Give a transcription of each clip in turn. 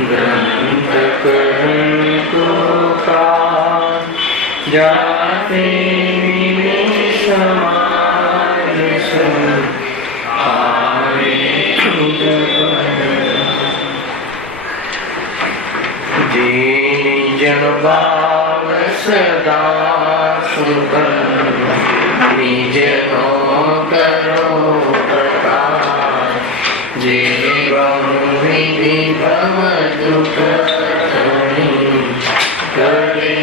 ग्रंथ को का जाते समाज सुन आवे दीन जन भाव सदा सुकर निज नो करो प्रकाश जे विधि भव दुख करे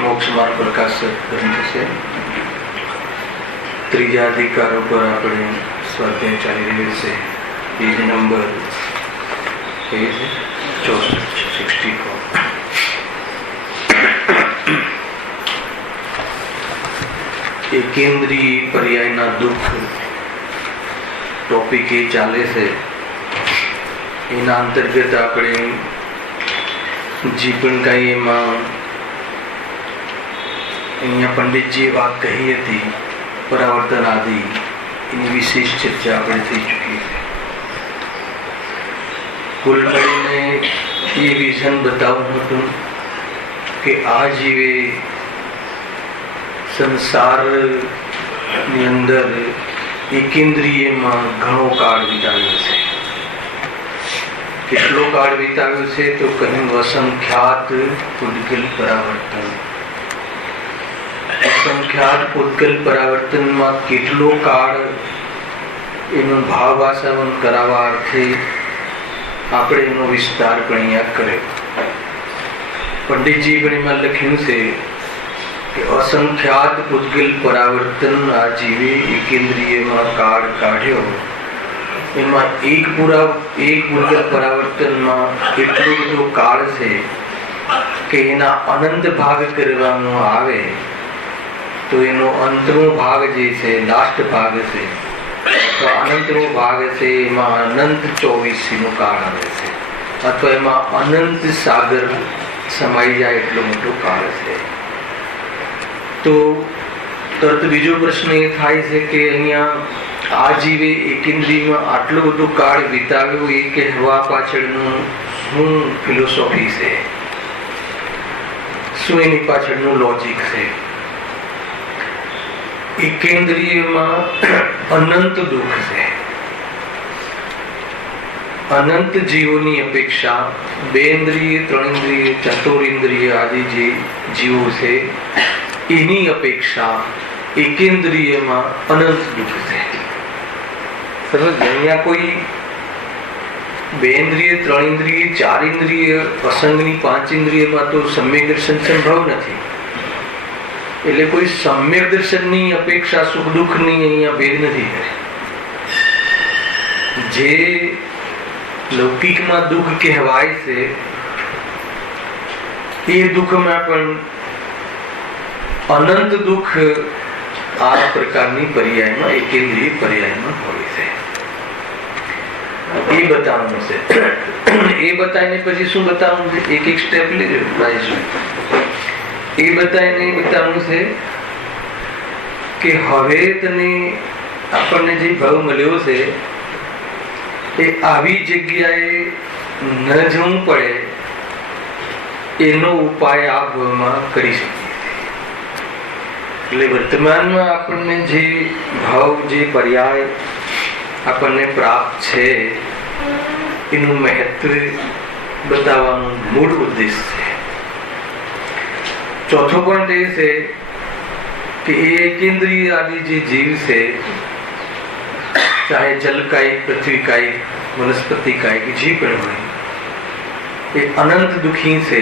मोक्ष मार्ग प्रकाश ग्रंथ से त्रीजा अधिकारों पर अपने स्वाध्याय चाली रही से पेज नंबर 64 एकेंद्रीय पर्यायना दुख टॉपिक ये चाले से एना अंतर्गत अपने जीवन का ये मां અહીંયા પંડિતજીએ વાત કહી હતી પરાવર્તન આદિ એની વિશેષ ચર્ચા આપણે થઈ ચૂકી છે. કુલ મળીને એ વિઝન બતાવવું હતું કે આ જીવે સંસારની અંદર એકેન્દ્રિયમાં ઘણો કાળ વિતાવ્યો છે. કેટલો કાળ વિતાવ્યો છે તો કહ્યું અસંખ્યાત પૂતગલ પરાવર્તન. અસંખ્યાત પૂતગલ પરાવર્તનમાં કેટલો કાળ એનો ભાવ વાસાવન કરાવવા અર્થે આપણે એનો વિસ્તાર પણ અહીંયા કર્યો. પંડિતજી પણ એમાં લખ્યું છે કે અસંખ્યાત પૂતગલ પરાવર્તન આ જીવે એકેન્દ્રિયમાં કાળ કાઢ્યો. એમાં એક પૂતગલ પરાવર્તનમાં એટલો બધો કાળ છે કે એના અનંત ભાગ કરવામાં આવે તો એનો અંતનો ભાગ જે છે લાસ્ટ ભાગ છે તો અનંતનો ભાગ છે એમાં અનંત 24 નો કાળ આવે છે અથવા એમાં અનંત સાગર સમાઈ જાય એટલો મોટો કાળ છે. તો તરત બીજો પ્રશ્ન એ થાય છે કે અહીંયા આ જીવે એકેન્દ્રિયમાં આટલો બધો કાળ વિતાવ્યો એ કહેવા પાછળનું શું ફિલોસોફી છે, શું એની પાછળનું લોજિક છે? એકેન્દ્રિયમાં અનંત દુઃખ છે. અનંત જીવોની અપેક્ષા બેન્દ્રિય, ત્રણેન્દ્રિય, ચતુરેન્દ્રિય આદિ જે જીવો છે એની અપેક્ષા એકેન્દ્રિયમાં અનંત દુઃખ છે. અહીંયા કોઈ બેન્દ્રિય, ત્રણેન્દ્રિય, ચારેન્દ્રિય, અસંગની પાંચેન્દ્રિયમાં તો સમ્યક દર્શન સંભવ નથી. એટલે કોઈ સમ્યક દર્શનની અપેક્ષા સુખ દુઃખની અહીંયા ભેદ નથી કરે. જે લૌકિકમાં દુઃખ કહેવાય છે એ દુઃખમાં પણ અનંત દુઃખ આ પ્રકારની પર્યાયમાં એકેન્દ્રિય પર્યાયમાં હોય છે. એ બતાવવાનું છે. એ બતાવીને પછી શું બતાવવાનું છે? એક એક સ્ટેપ લેજો. એ બતાવીને બતાવવાનું છે કે હવે તને આપણને જે ભાવ મળ્યો છે એ આવી જગ્યાએ ન જવું પડે એનો ઉપાય આ ભાવમાં કરી શકીએ. એટલે વર્તમાનમાં આપણને જે ભાવ, જે પર્યાય આપણને પ્રાપ્ત છે એનું મહત્વ બતાવવાનું મૂળ ઉદ્દેશ છે. ચોથો પોઈન્ટ એ છે કે એ એકેન્દ્રિય આદિ જે જીવ છે, ચાહે જલ કાયિક, પૃથ્વી કાયિક, વનસ્પતિ કાયિક જે પણ હોય, એ અનંત દુઃખી છે.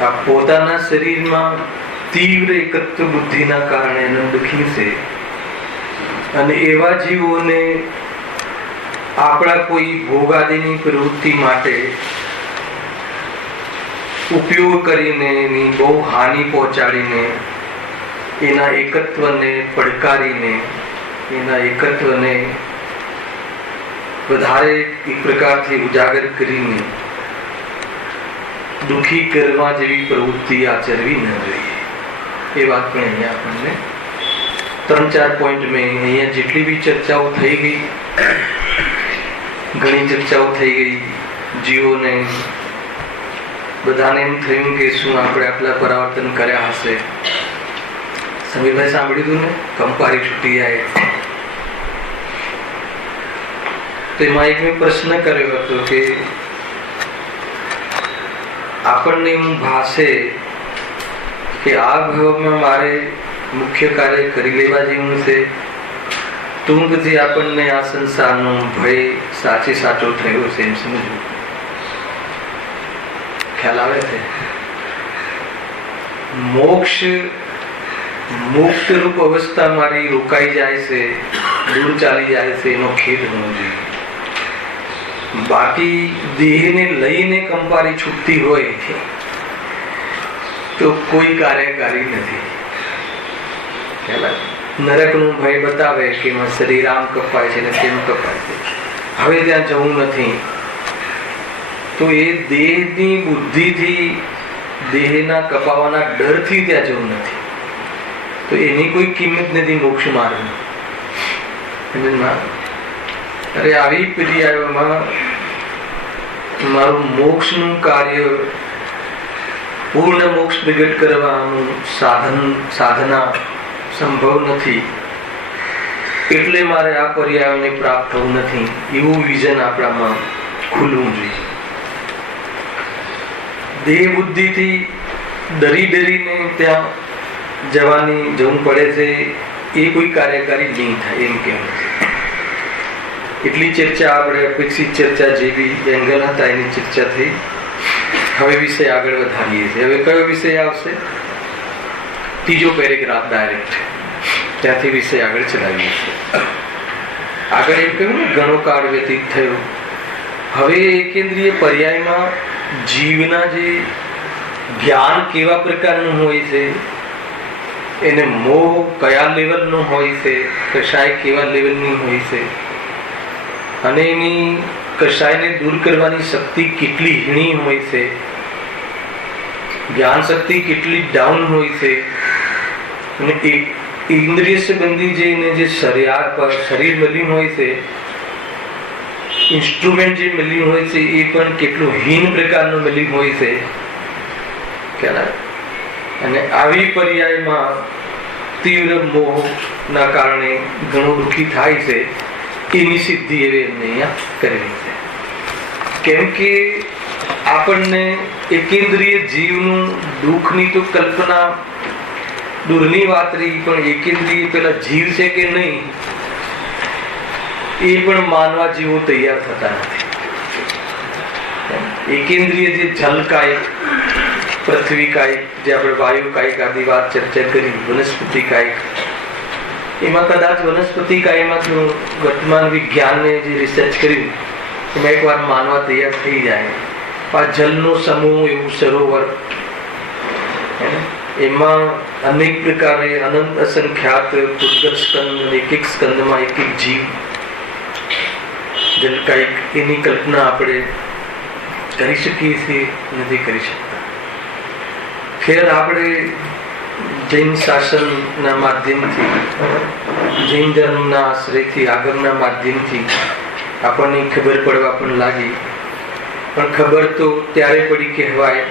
આ પોતાના શરીરમાં તીવ્ર એકત્વ બુદ્ધિના કારણે અનંત દુઃખી છે. અને એવા જીવોને આપણા કોઈ ભોગાદિની પ્રવૃત્તિ માટે ઉપયોગ કરીને એની બહુ હાનિ પહોંચાડીને એના એકત્વને પડકારીને એના એકત્વને વધારે એક પ્રકારથી ઉજાગર કરીને દુઃખી કરવા જેવી પ્રવૃત્તિ આચરવી ન જોઈએ. એ વાત પણ અહીંયા આપણને 3-4 પોઈન્ટ મેં અહીંયા જેટલી બી ચર્ચાઓ થઈ ગઈ, ઘણી ચર્ચાઓ થઈ ગઈ. જીવોને બધાને એમ થયું કે શું આપણે આટલા પરાવર્તન કર્યા હશે. સમીરભાઈ સાંભળ્યું હતું ને, કંપારી છૂટી જાય. તેમાં એક મેં પ્રશ્ન કર્યો હતો કે આપણને એમ ભાષે કે આ ભાવમાં મારે મુખ્ય કાર્ય કરી લેવા જેવું છે, ટૂંકથી આપણને આ સંસારનો ભય સાચો થયો છે એમ સમજવું. ખ્યાલ આવે છે? મોક્ષ મુક્ત રૂપ અવસ્થા મારી રોકાઈ જાય છે, દૂર ચાલી જાય છે, એનો ખેદ હોવો જોઈએ. બાકી દેહને લઈને કંપારી છૂટતી હોય તો કોઈ કાર્યકારી નથી. નરકનું ભય બતાવે કે એમાં શરીર આમ કપાય છે ને તેમ કપાય છે, હવે ત્યાં જવું નથી. તો એ દેહની બુદ્ધિથી, દેહના કપાવાના ડરથી ત્યાં જવું નથી. તો એની કોઈ કિંમત નથી મોક્ષ માર્ગની. અરે આવી પર્યાયોમાં મારું મોક્ષનું કાર્ય, પૂર્ણ મોક્ષ પ્રગટ કરવાનું સાધના સંભવ નથી, એટલે મારે આ પર્યાયોને પ્રાપ્ત થવું નથી, એવું વિઝન આપણામાં ખુલવું જોઈએ. દેહ બુદ્ધિથી ડરીને ત્યાં જવું પડે છે, એ કોઈ કાર્યકારી નહીં થાય એમ કહેવું છે. એટલી ચર્ચા આપણે અપેક્ષિત ચર્ચા જે બી એંગલ હતા એની ચર્ચા થઈ. હવે વિષય આગળ વધારીએ છીએ. હવે કયો વિષય આવશે? ત્રીજો પેરેગ્રાફ ડાયરેક્ટ ત્યાંથી વિષય આગળ ચલાવીએ છીએ. આગળ એમ કહ્યું ને ઘણો કાળ વ્યતીત થયો. હવે એકેન્દ્રીય પર્યાયમાં જીવના જે જ્ઞાન કેવા પ્રકારનું હોય છે, એને મોહ કયા લેવલનો હોય છે, કશાય કેવા લેવલની હોય છે, અને એની કશાયને દૂર કરવાની શક્તિ કેટલી હીણી હોય છે, જ્ઞાન શક્તિ કેટલી ડાઉન હોય છે, અને ઇન્દ્રિય સંબંધી જે શરીર મળ્યું હોય છે, ઇન્સ્ટ્રુમેન્ટ જે મળ્યું હોય છે, એ પણ કેટલું હીન પ્રકારનું મળ્યું હોય છે. અને આવી પર્યાયમાં તીવ્ર મોહના કારણે ઘણું દુઃખી થાય છે. એની સિદ્ધિ એવી એમને અહીંયા કરવી છે. કેમ કે આપણને એકેન્દ્રીય જીવનું દુઃખની તો કલ્પના દૂરની વાત રહી, પણ એકેન્દ્રીય પેલા જીવ છે કે નહીં એ પણ માનવા જેવો તૈયાર થતા નથી. એકેન્દ્રીય જે જલકાયિક, પૃથ્વી કાયિક, જે આપણે વાયુ કાયિક આદિ વાત ચર્ચા કરી, વનસ્પતિ કાયિક, એમાં કદાચ વનસ્પતિ કાયમાં વર્તમાન વિજ્ઞાનને જે રિસર્ચ કર્યું એમાં એકવાર માનવા તૈયાર થઈ જાય. આ જલનો સમૂહ, એવું સરોવર, એમાં અનેક પ્રકારે અનંત અસંખ્યાત પૂતગલ સ્કંદ, એક સ્કંદમાં એક જીવ જલકાયિક, એની કલ્પના આપણે કરી શકીએ છીએ? નથી કરી શકતા. ખેર આપણે જૈન શાસનના માધ્યમથી, જૈન ધર્મના આશ્રયથી, આગમના માધ્યમથી આપણને ખબર પડવા પણ લાગી. પણ ખબર તો ત્યારે પડી કહેવાય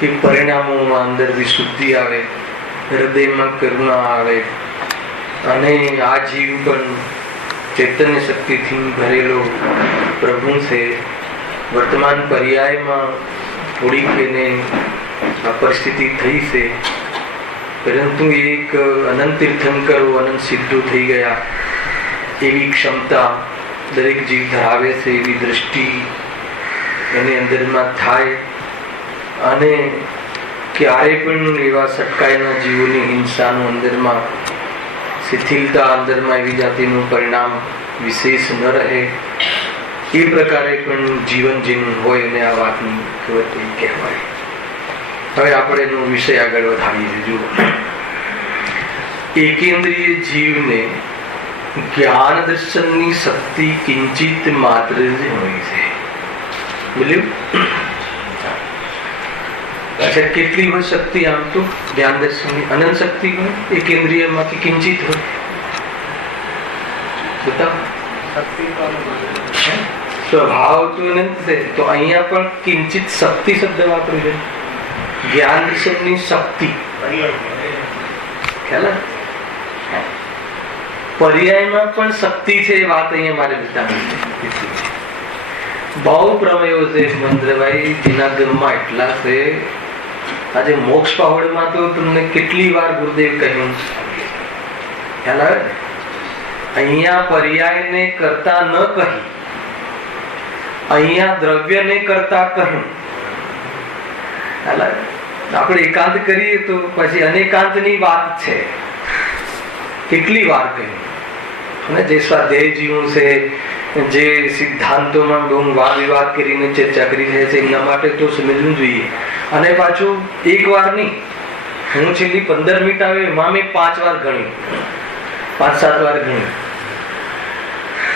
કે પરિણામોમાં અંદર વિશુદ્ધિ આવે, હૃદયમાં કરુણા આવે, અને આ જીવ પણ ચૈતન્ય શક્તિથી ભરેલો પ્રભુ છે. વર્તમાન પર્યાયમાં થોડીક એને આ પરિસ્થિતિ થઈ છે, પરંતુ એક અનંત તીર્થંકરો, અનંત સિદ્ધો થઈ ગયા એવી ક્ષમતા દરેક જીવ ધરાવે છે, એવી દ્રષ્ટિ એની અંદરમાં થાય અને ક્યારે પણ એવા સટકાયેલા જીવોની હિંસાનું અંદરમાં શિથિલતા અંદરમાં એવી જાતિનું પરિણામ વિશેષ ન રહે, એ પ્રકારે પણ જીવન જીવવું હોય અને આ વાતની ખબર કહેવાય. હવે આપણે એનો વિષય આગળ વધારીએ. જુઓ, એકેન્દ્રિય જીવને જ્ઞાન દર્શનની શક્તિ કિંચિત માત્ર જ હોય છે. બોલ્યું? અચ્છા, કેટલી હોય શક્તિ? આમ તો જ્ઞાન દર્શનની અનંત શક્તિ હોય, એકેન્દ્રિયમાંથી કિંચિત હોય. બતાવો. સ્વભાવ તો અનંત છે, તો અહીંયા પણ કિંચિત શક્તિ શબ્દ વાપર્યું છે. જ્ઞાન દર્શનની શક્તિ ખ્યાલ? પર્યાયમાં પણ શક્તિ છે, એ વાત અહીંયા મારે બતાવી. બહુ પ્રમેયો છે મંત્રભાઈ, જેના ગમમાં એટલા છે. આજે મોક્ષ પહાડમાં તો તમને કેટલી વાર ગુરુદેવ કહ્યું ખ્યાલ આવે ને? અહીંયા પર્યાયને કરતા ન કહી, અહીંયા દ્રવ્યને કરતા કહ્યું. ખ્યાલ આવે? આપણે એકાંત કરીએ તો પછી અનેકાંતની વાત છે, કેટલી વાર કહ્યું. અને જે સ્વાધ્યાય જીવન છે, જે સિદ્ધાંતોમાં બહુ વાદ વિવાદ કરીને ચર્ચા કરી છે, એમના માટે તો સમજવું જોઈએ. અને પાછું એક વાર નહીં, હું છેલ્લી 15 મિનિટ આવે એમાં મેં 5 વાર ગણ્યું, 5-7 વાર ગણ્યું.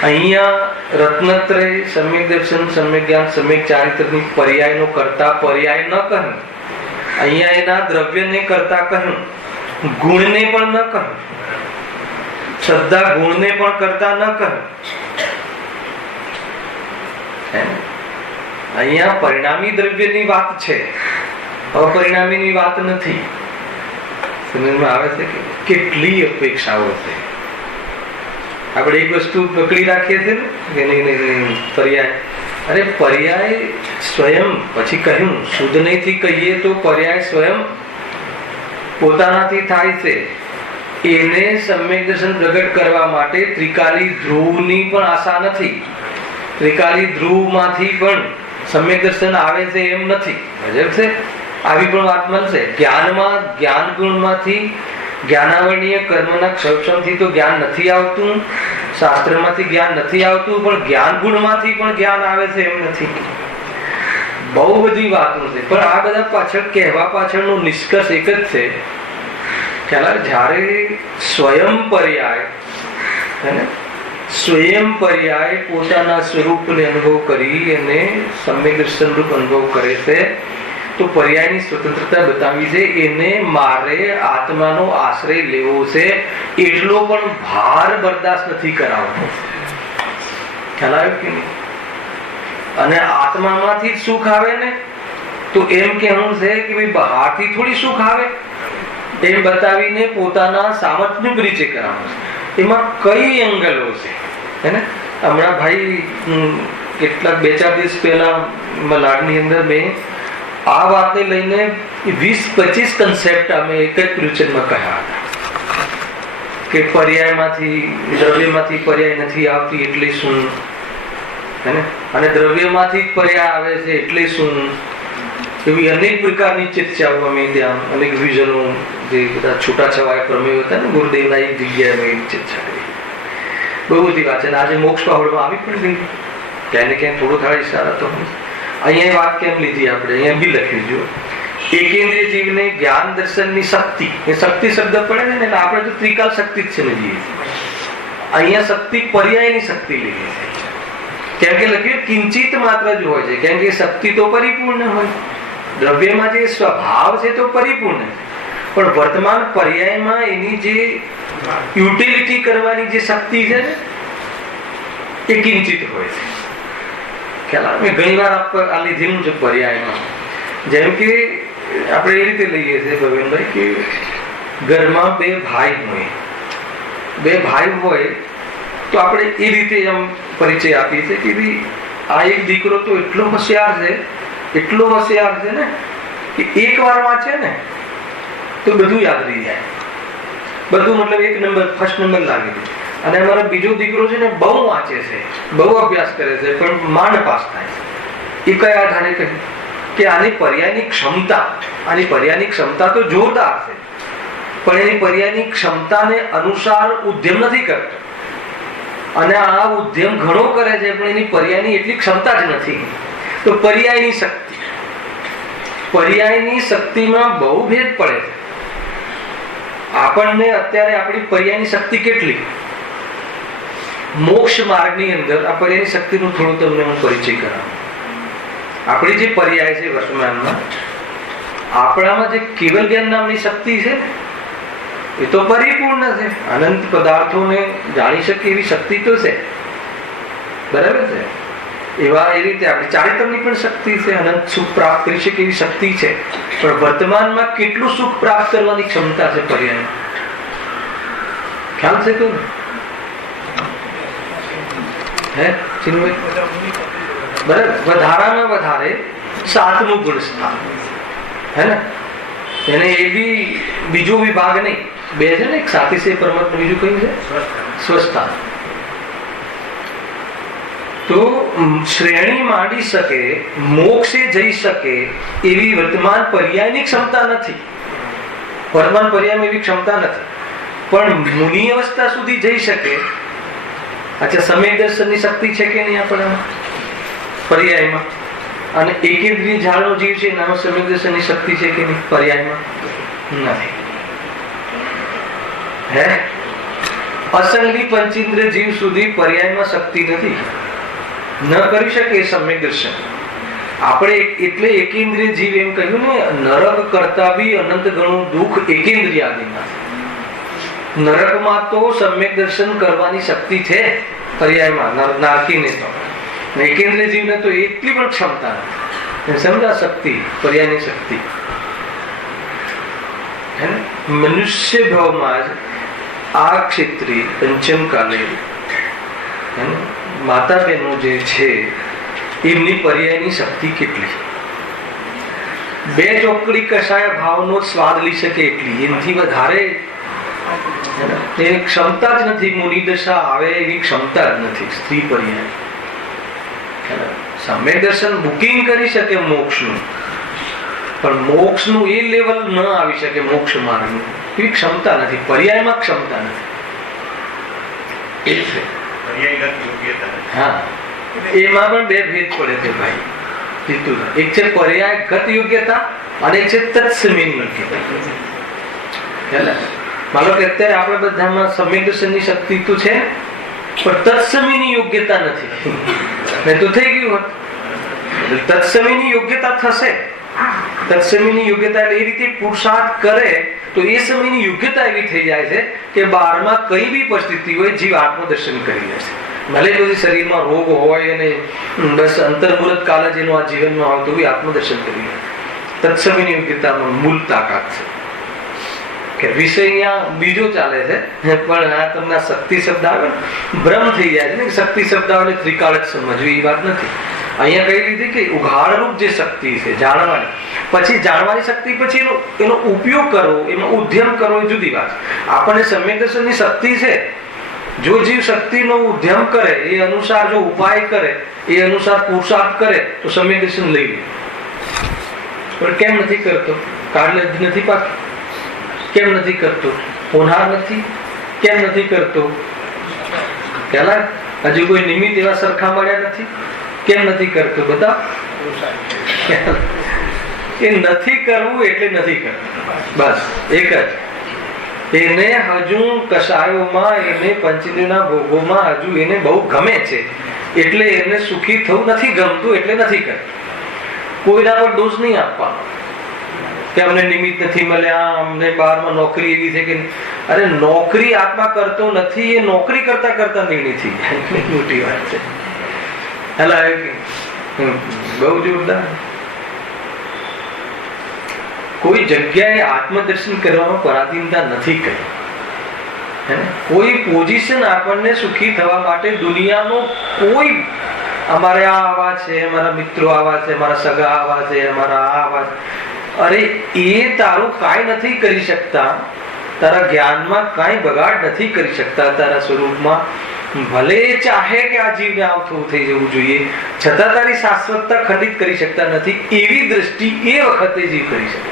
અહીંયા રત્નત્રય, સમ્યક દર્શન, સમ્યક જ્ઞાન, સમ્યક ચારિત્રની પર્યાયનો કરતા પર્યાય ન કહ્યું. અહીંયા એના દ્રવ્યને કરતા કહ્યું, ગુણને પણ ન કહ્યું, શ્રદ્ધા ગુણને પણ કરતા ન કહ્યું. અહીંયા પરિણામી દ્રવ્યની વાત છે, અપરિણામીની વાત નથી. સમજમાં આવે છે કે કેટલી અપેક્ષાઓ છે. આપણે એક વસ્તુ પકડી રાખીએ છીએ ને, નહીં પર્યાય. અરે પર્યાય સ્વયં, પછી કહ્યું શુદ્ધ નહીંથી કહીએ તો પર્યાય સ્વયં પોતાનાથી થાય છે. એને સમ્યક દર્શન પ્રગટ કરવા માટે ત્રિકાલી ધ્રુવની પણ આશા નથી. ત્રિકાલી ધ્રુવમાંથી પણ સમ્યક દર્શન આવે છે એમ નથી. ગજબ છે. આવી પણ વાત મળશે. જ્ઞાનમાં જ્ઞાન ગુણમાંથી, જ્ઞાનાવરણીય કર્મના ક્ષમથી તો જ્ઞાન નથી આવતું, શાસ્ત્રમાંથી જ્ઞાન નથી આવતું, પણ જ્ઞાન ગુણમાંથી પણ જ્ઞાન આવે છે એમ નથી. બહુ બધી વાતો છે. પણ આ બધા પાછળ કહેવા પાછળનો નિષ્કર્ષ એક જ છે. ખ્યાલ? જ્યારે સ્વયં પર્યાય સ્વયં પર્યાય પોતાના સ્વરૂપને અનુભવ કરી અને સમ્યક દર્શન રૂપ અનુભવ કરે છે, તો પર્યાયની સ્વતંત્રતા બતાવી છે. એને મારે આત્માનો આશ્રય લેવો છે એટલો પણ ભાર બરદાસ્ત નથી કરાવતો. ખ્યાલ આવ્યો કે નહીં? અને આત્મામાંથી જ સુખ આવે ને, તો એમ કહેવું છે કે ભાઈ બહારથી થોડી સુખ આવે એમ બતાવીને પોતાના સામર્થ્યનો પરિચય કરાવો છે. એમાં કઈ એંગલો છે હે ને? હમણાં ભાઈ કેટલાક 2-4 દિવસ પહેલા મલાડની અંદર મેં આ વાતને લઈને 20-25 કન્સેપ્ટ અમે એક જ પ્રવચનમાં કહ્યા હતા કે પર્યાયમાંથી, દ્રવ્યમાંથી પર્યાય નથી આવતી એટલે શું, હે ને? અને દ્રવ્યમાંથી પર્યાય આવે છે એટલે શું? એવી અનેક પ્રકારની ચર્ચાઓ અમે ત્યાં, અનેક વિઝનો, જે બધા છૂટાછવાયા પ્રમેયો હતા ને ગુરુદેવના, એક જગ્યાએ અમે ચર્ચા કરી. બહુ બધી વાત છે. આજે મોક્ષ પહાડમાં આવી પણ ગઈ, ક્યાંય ને ક્યાંય થોડો થોડા ઇશારા તો અહીંયા વાત કેમ લીધી આપણે? અહીંયા બી લખ્યું જો એકેન્દ્રિય જીવને જ્ઞાન દર્શનની શક્તિ, એ શક્તિ શબ્દ પડે ને એટલે આપણે તો ત્રિકાલ શક્તિ જ સમજીએ. અહીંયા શક્તિ પર્યાયની શક્તિ લીધી છે. કેમ કે લખ્યું કિંચિત માત્ર જ હોય છે, કેમ કે શક્તિ તો પરિપૂર્ણ હોય. દ્રવ્યમાં જે સ્વભાવ છે તો પરિપૂર્ણ છે, પણ વર્તમાન પર્યાયમાં એની જે યુટિલિટી કરવાની જે શક્તિ છે ને એ કિંચિત હોય છે. ખ્યાલ? મેં ઘણી વાર આ લીધેલું છે પર્યાયમાં. જેમ કે આપણે એ રીતે લઈએ છીએ ભવેનભાઈ કે ઘરમાં બે ભાઈ હોય તો આપણે એ રીતે એમ પરિચય આપીએ છીએ કે ભાઈ આ એક દીકરો તો એટલો હોશિયાર છે ને કે એક વાર વાંચે ને તો બધું યાદ રહી જાય. બધું મતલબ 1 નંબર, ફર્સ્ટ નંબર લાગી દે. અને અમારો બીજો દીકરો છે ને બહુ વાંચે છે, બહુ અભ્યાસ કરે છે, પણ માંડ પાસ થાય છે. એ કયા આધારે કહ્યું કે આની પર્યાયની ક્ષમતા તો જોરદાર છે, પણ એની પર્યાયની ક્ષમતાને અનુસાર ઉદ્યમ નથી કરતો, અને આ ઉદ્યમ ઘણો કરે છે પણ એની પર્યાયની એટલી ક્ષમતા જ નથી. તો પર્યાયની શક્તિમાં બહુ ભેદ પડે છે. આપણને અત્યારે આપણી પર્યાયની શક્તિ કેટલી, મોક્ષ માર્ગની અંદર આ પર્યાયની શક્તિનું થોડું તમને હું પરિચય કરાવું. આપણી જે પર્યાય છે વર્તમાનમાં, આપણામાં જે કેવલ જ્ઞાન નામની શક્તિ છે એ તો પરિપૂર્ણ છે, અનંત પદાર્થોને જાણી શકે એવી શક્તિ તો છે, બરાબર છે. એવી રીતે આપણી ચારિત્રની પણ શક્તિ છે, અનંત સુખ પ્રાપ્ત કરી શકે એવી શક્તિ છે, પણ વર્તમાનમાં કેટલું સુખ પ્રાપ્ત કરવાની ક્ષમતા છે પર્યાય, ખ્યાલ છે તો હે ચિન્મય? બરાબર, વધારામાં વધારે 7મું ગુણ સ્થાન હે ને, એને એ બી બીજો વિભાગ નહીં, બે છે ને, એક સાતિશય પરમાત્મા, બીજું કયું છે સ્વસ્થાન. તો શ્રેણી માંડી શકે, મોક્ષે જઈ શકે એવી વર્તમાન પર્યાયની ક્ષમતા નથી. વર્તમાન પર્યાયમાં એવી ક્ષમતા નથી, પણ મુનિ અવસ્થા સુધી જઈ શકે. અચ્છા, સમ્યક દર્શનની શક્તિ છે કે નહીં આપણામાં પર્યાયમાં? અને એકેન્દ્રિય ઝાડનો જીવ છે એનામાં સમ્યક દર્શનની શક્તિ છે કે નહીં પર્યાયમાં? નથી. હે, અસંગી પંચેન્દ્રિય જીવ સુધી પર્યાયમાં શક્તિ નથી, ન કરી શકે સમ્યક દર્શન. આપણે એટલે એકેન્દ્રિય જીવ એમ કહ્યું ને, નરક કરતા બી અનંત ગણું દુઃખ એકેન્દ્રિય આદિમાં છે. નરકમાં તો સમ્યક દર્શન કરવાની શક્તિ છે પર્યાયમાં, નારકીને તો. એકેન્દ્રિય જીવને તો એટલી પણ ક્ષમતા નથી. સમજા શક્તિ, પર્યાયની શક્તિ. મનુષ્ય ભાવમાં જ આ ક્ષેત્રે પંચમ કાલે માતા બહેનો જે છે એમની પર્યાયની શક્તિ કેટલી, 2 ચોકડી કષાય ભાવનો સ્વાદ લઈ શકે એટલી, એનાથી વધારે ક્ષમતા જ નથી. મુનિ દશા આવે એવી ક્ષમતા જ નથી સ્ત્રી પર્યાય. સમ્યક દર્શન બુકિંગ કરી શકે મોક્ષનું, પણ મોક્ષનું એ લેવલ ન આવી શકે, મોક્ષ માર્ગનું એવી ક્ષમતા નથી, પર્યાયમાં ક્ષમતા નથી. હા, એમાં પણ 2 ભેદ પડે છે ભાઈ. એક છે પર્યાયગત યોગ્યતા અને એક છે તત્સમીની યોગ્યતા. માનો કે અત્યારે આપણે બધામાં સમ્યક દર્શનની શક્તિ તો છે, પણ તત્સમીની યોગ્યતા નથી. મેં તો થઈ ગયું હોત. તત્સમીની યોગ્યતા થશે. તત્સમીની યોગ્યતા એ રીતે પુરુષાર્થ કરે તો એ સમયની યોગ્યતા એવી થઈ જાય છે કે 12માં કઈ બી પરિસ્થિતિ હોય જીવ આત્મદર્શન કરી લે છે. ભલે બધી શરીરમાં રોગ હોય અને બસ અંતર્મુલત કાળ જેનો આ જીવનમાં હોય તો બી આત્મદર્શન કરી લે. તત્સમીની યોગ્યતામાં મૂળ તાકાત છે. કે વિષય અહીંયા બીજો ચાલે છે, પણ આ તમને શક્તિ શબ્દ આવે ને ભ્રમ થઈ જાય છે ને, શક્તિ શબ્દ આવે ત્રિકાળ જ સમજવી, એ વાત નથી. અહીંયા કહી લીધી કે ઉઘાડરૂપ જે શક્તિ છે જાણવાની, પછી જાણવાની શક્તિ પછી એનો ઉપયોગ કરવો, એમાં ઉદ્યમ કરવો એ જુદી વાત. આપણને સમ્યક દર્શનની શક્તિ છે, જો જીવ શક્તિનો ઉદ્યમ કરે, એ અનુસાર જો ઉપાય કરે, એ અનુસાર પુરુષાર્થ કરે તો સમ્યક દર્શન લઈ લે. પણ કેમ નથી કરતો? કારણ નથી પાકી. કેમ નથી કરતો? હોનાર નથી. કેમ નથી કરતો? પેલા હજુ કોઈ નિમિત્ત એવા સરખા મળ્યા નથી. કેમ નથી કરતો? બધા એ નથી કરવું એટલે નથી કરતું, બસ એક જ. એને હજુ કષાયોમાં, એને પંચેન્દ્રિયના ભોગોમાં હજુ એને બહુ ગમે છે, એટલે એને સુખી થવું નથી ગમતું, એટલે નથી કરતું. કોઈના પર દોષ નહીં આપવાનો કે અમને નિમિત્ત નથી મળ્યા, અમને 12માં નોકરી એવી છે કે, અરે નોકરી આત્મા કરતો નથી, એ નોકરી કરતા કરતા નિર્ણય થઈ જાય. મોટી વાત છે. બહુ જોરદાર. કોઈ જગ્યાએ આત્મદર્શન કરવામાં પરાધીનતા નથી કરી. કોઈ પોઝિશન આપણને સુખી થવા માટે દુનિયાનો કોઈ, અમારે આ આવા છે, અમારા મિત્રો આવા છે, અમારા સગા આવા છે, અમારા આ આવા છે, અરે એ તારું કાંઈ નથી કરી શકતા, તારા જ્ઞાનમાં કાંઈ બગાડ નથી કરી શકતા, તારા સ્વરૂપમાં ભલે ચાહે કે આ જીવને આવું થવું થઈ જવું જોઈએ, છતાં તારી શાશ્વતતા ખંડિત કરી શકતા નથી. એવી દ્રષ્ટિ એ વખતે જીવ કરી શકે.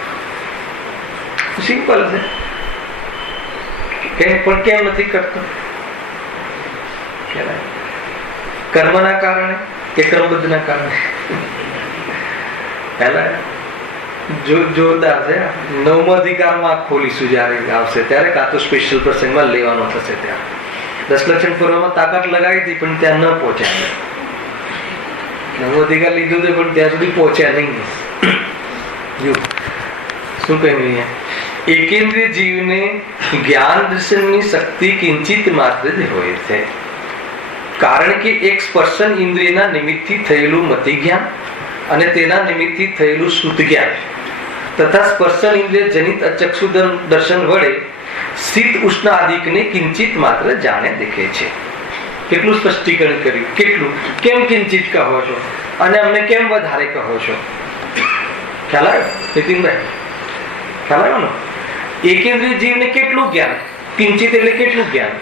સિમ્પલ છે. પણ કેમ નથી કરતો? કર્મના કારણે કે કર્મબદ્ધના કારણે? જોરદાર છે. 9મો અધિકારમાં ખોલીશું જયારે આવશે ત્યારે, કાં તો સ્પેશિયલ પ્રસંગમાં લેવાનો થશે. ત્યાં 10 લક્ષણ પૂર્વમાં તાકાત લગાવી હતી પણ ત્યાં ન પહોંચ્યા. 9મો અધિકાર લીધું હતું પણ ત્યાં સુધી પહોંચ્યા નહીં. શું કહ્યું? એકેન્દ્રિય જીવને જ્ઞાન દર્શનની શક્તિ કિંચિત માત્ર જ હોય છે, કારણ કે એક સ્પર્શન ઇન્દ્રિયના નિમિત્તથી થયેલું મતિ જ્ઞાન અને તેના નિમિત્તથી થયેલું શ્રુત જ્ઞાન તથા સ્પર્શન ઇન્દ્રિય જનિત અચક્ષુ દર્શન વડે શીત ઉષ્ણ આદિકને કિંચિત માત્ર જાણે દેખે છે. કેટલું સ્પષ્ટીકરણ કર્યું. કેટલું કેમ કિંચિત કહો છો અને અમને કેમ વધારે કહો છો? ખ્યાલ આવ્યો નીતિનભાઈ? ખ્યાલ આવ્યો ને? એકેન્દ્રિય જીવને કેટલું જ્ઞાન? કિંચિત એટલે કેટલું જ્ઞાન?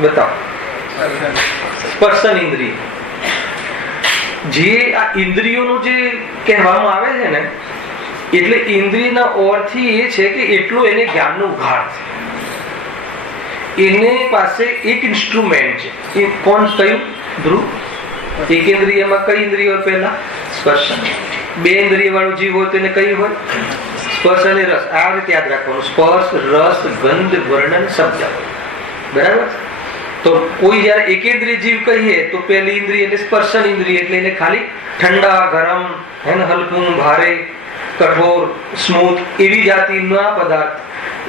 બતાવો. સ્પર્શન ઇન્દ્રિય, જે આ ઇન્દ્રિયોનું જે કહેવામાં આવે છે ને, એટલે ઇન્દ્રિયના અર્થથી એ છે કે એટલું એને જ્ઞાનનો ઉઘાડ છે. એને પાસે એક ઇન્સ્ટ્રુમેન્ટ છે. એ કોણ? કયું? ધ્રુવ. એકેન્દ્રિયમાં કઈ ઇન્દ્રિય હોય? પહેલા સ્પર્શન. 2 ઇન્દ્રિય વાળું જીવ હોય તો એને કઈ હોય? સ્પર્શ અને રસ. આ રીતે યાદ રાખવાનું. સ્પર્શ, રસ, ગંધ, વર્ણન, શબ્દ. બરાબર? તો કોઈ જયારે એકેન્દ્રિય જીવ કહીએ તો પહેલી ઇન્દ્રિય એટલે સ્પર્શન ઇન્દ્રિય, એટલે એને ખાલી ઠંડા, ગરમ, હલકું, ભારે, કઠોર, સ્મૂથ એવી જાતિના પદાર્થ,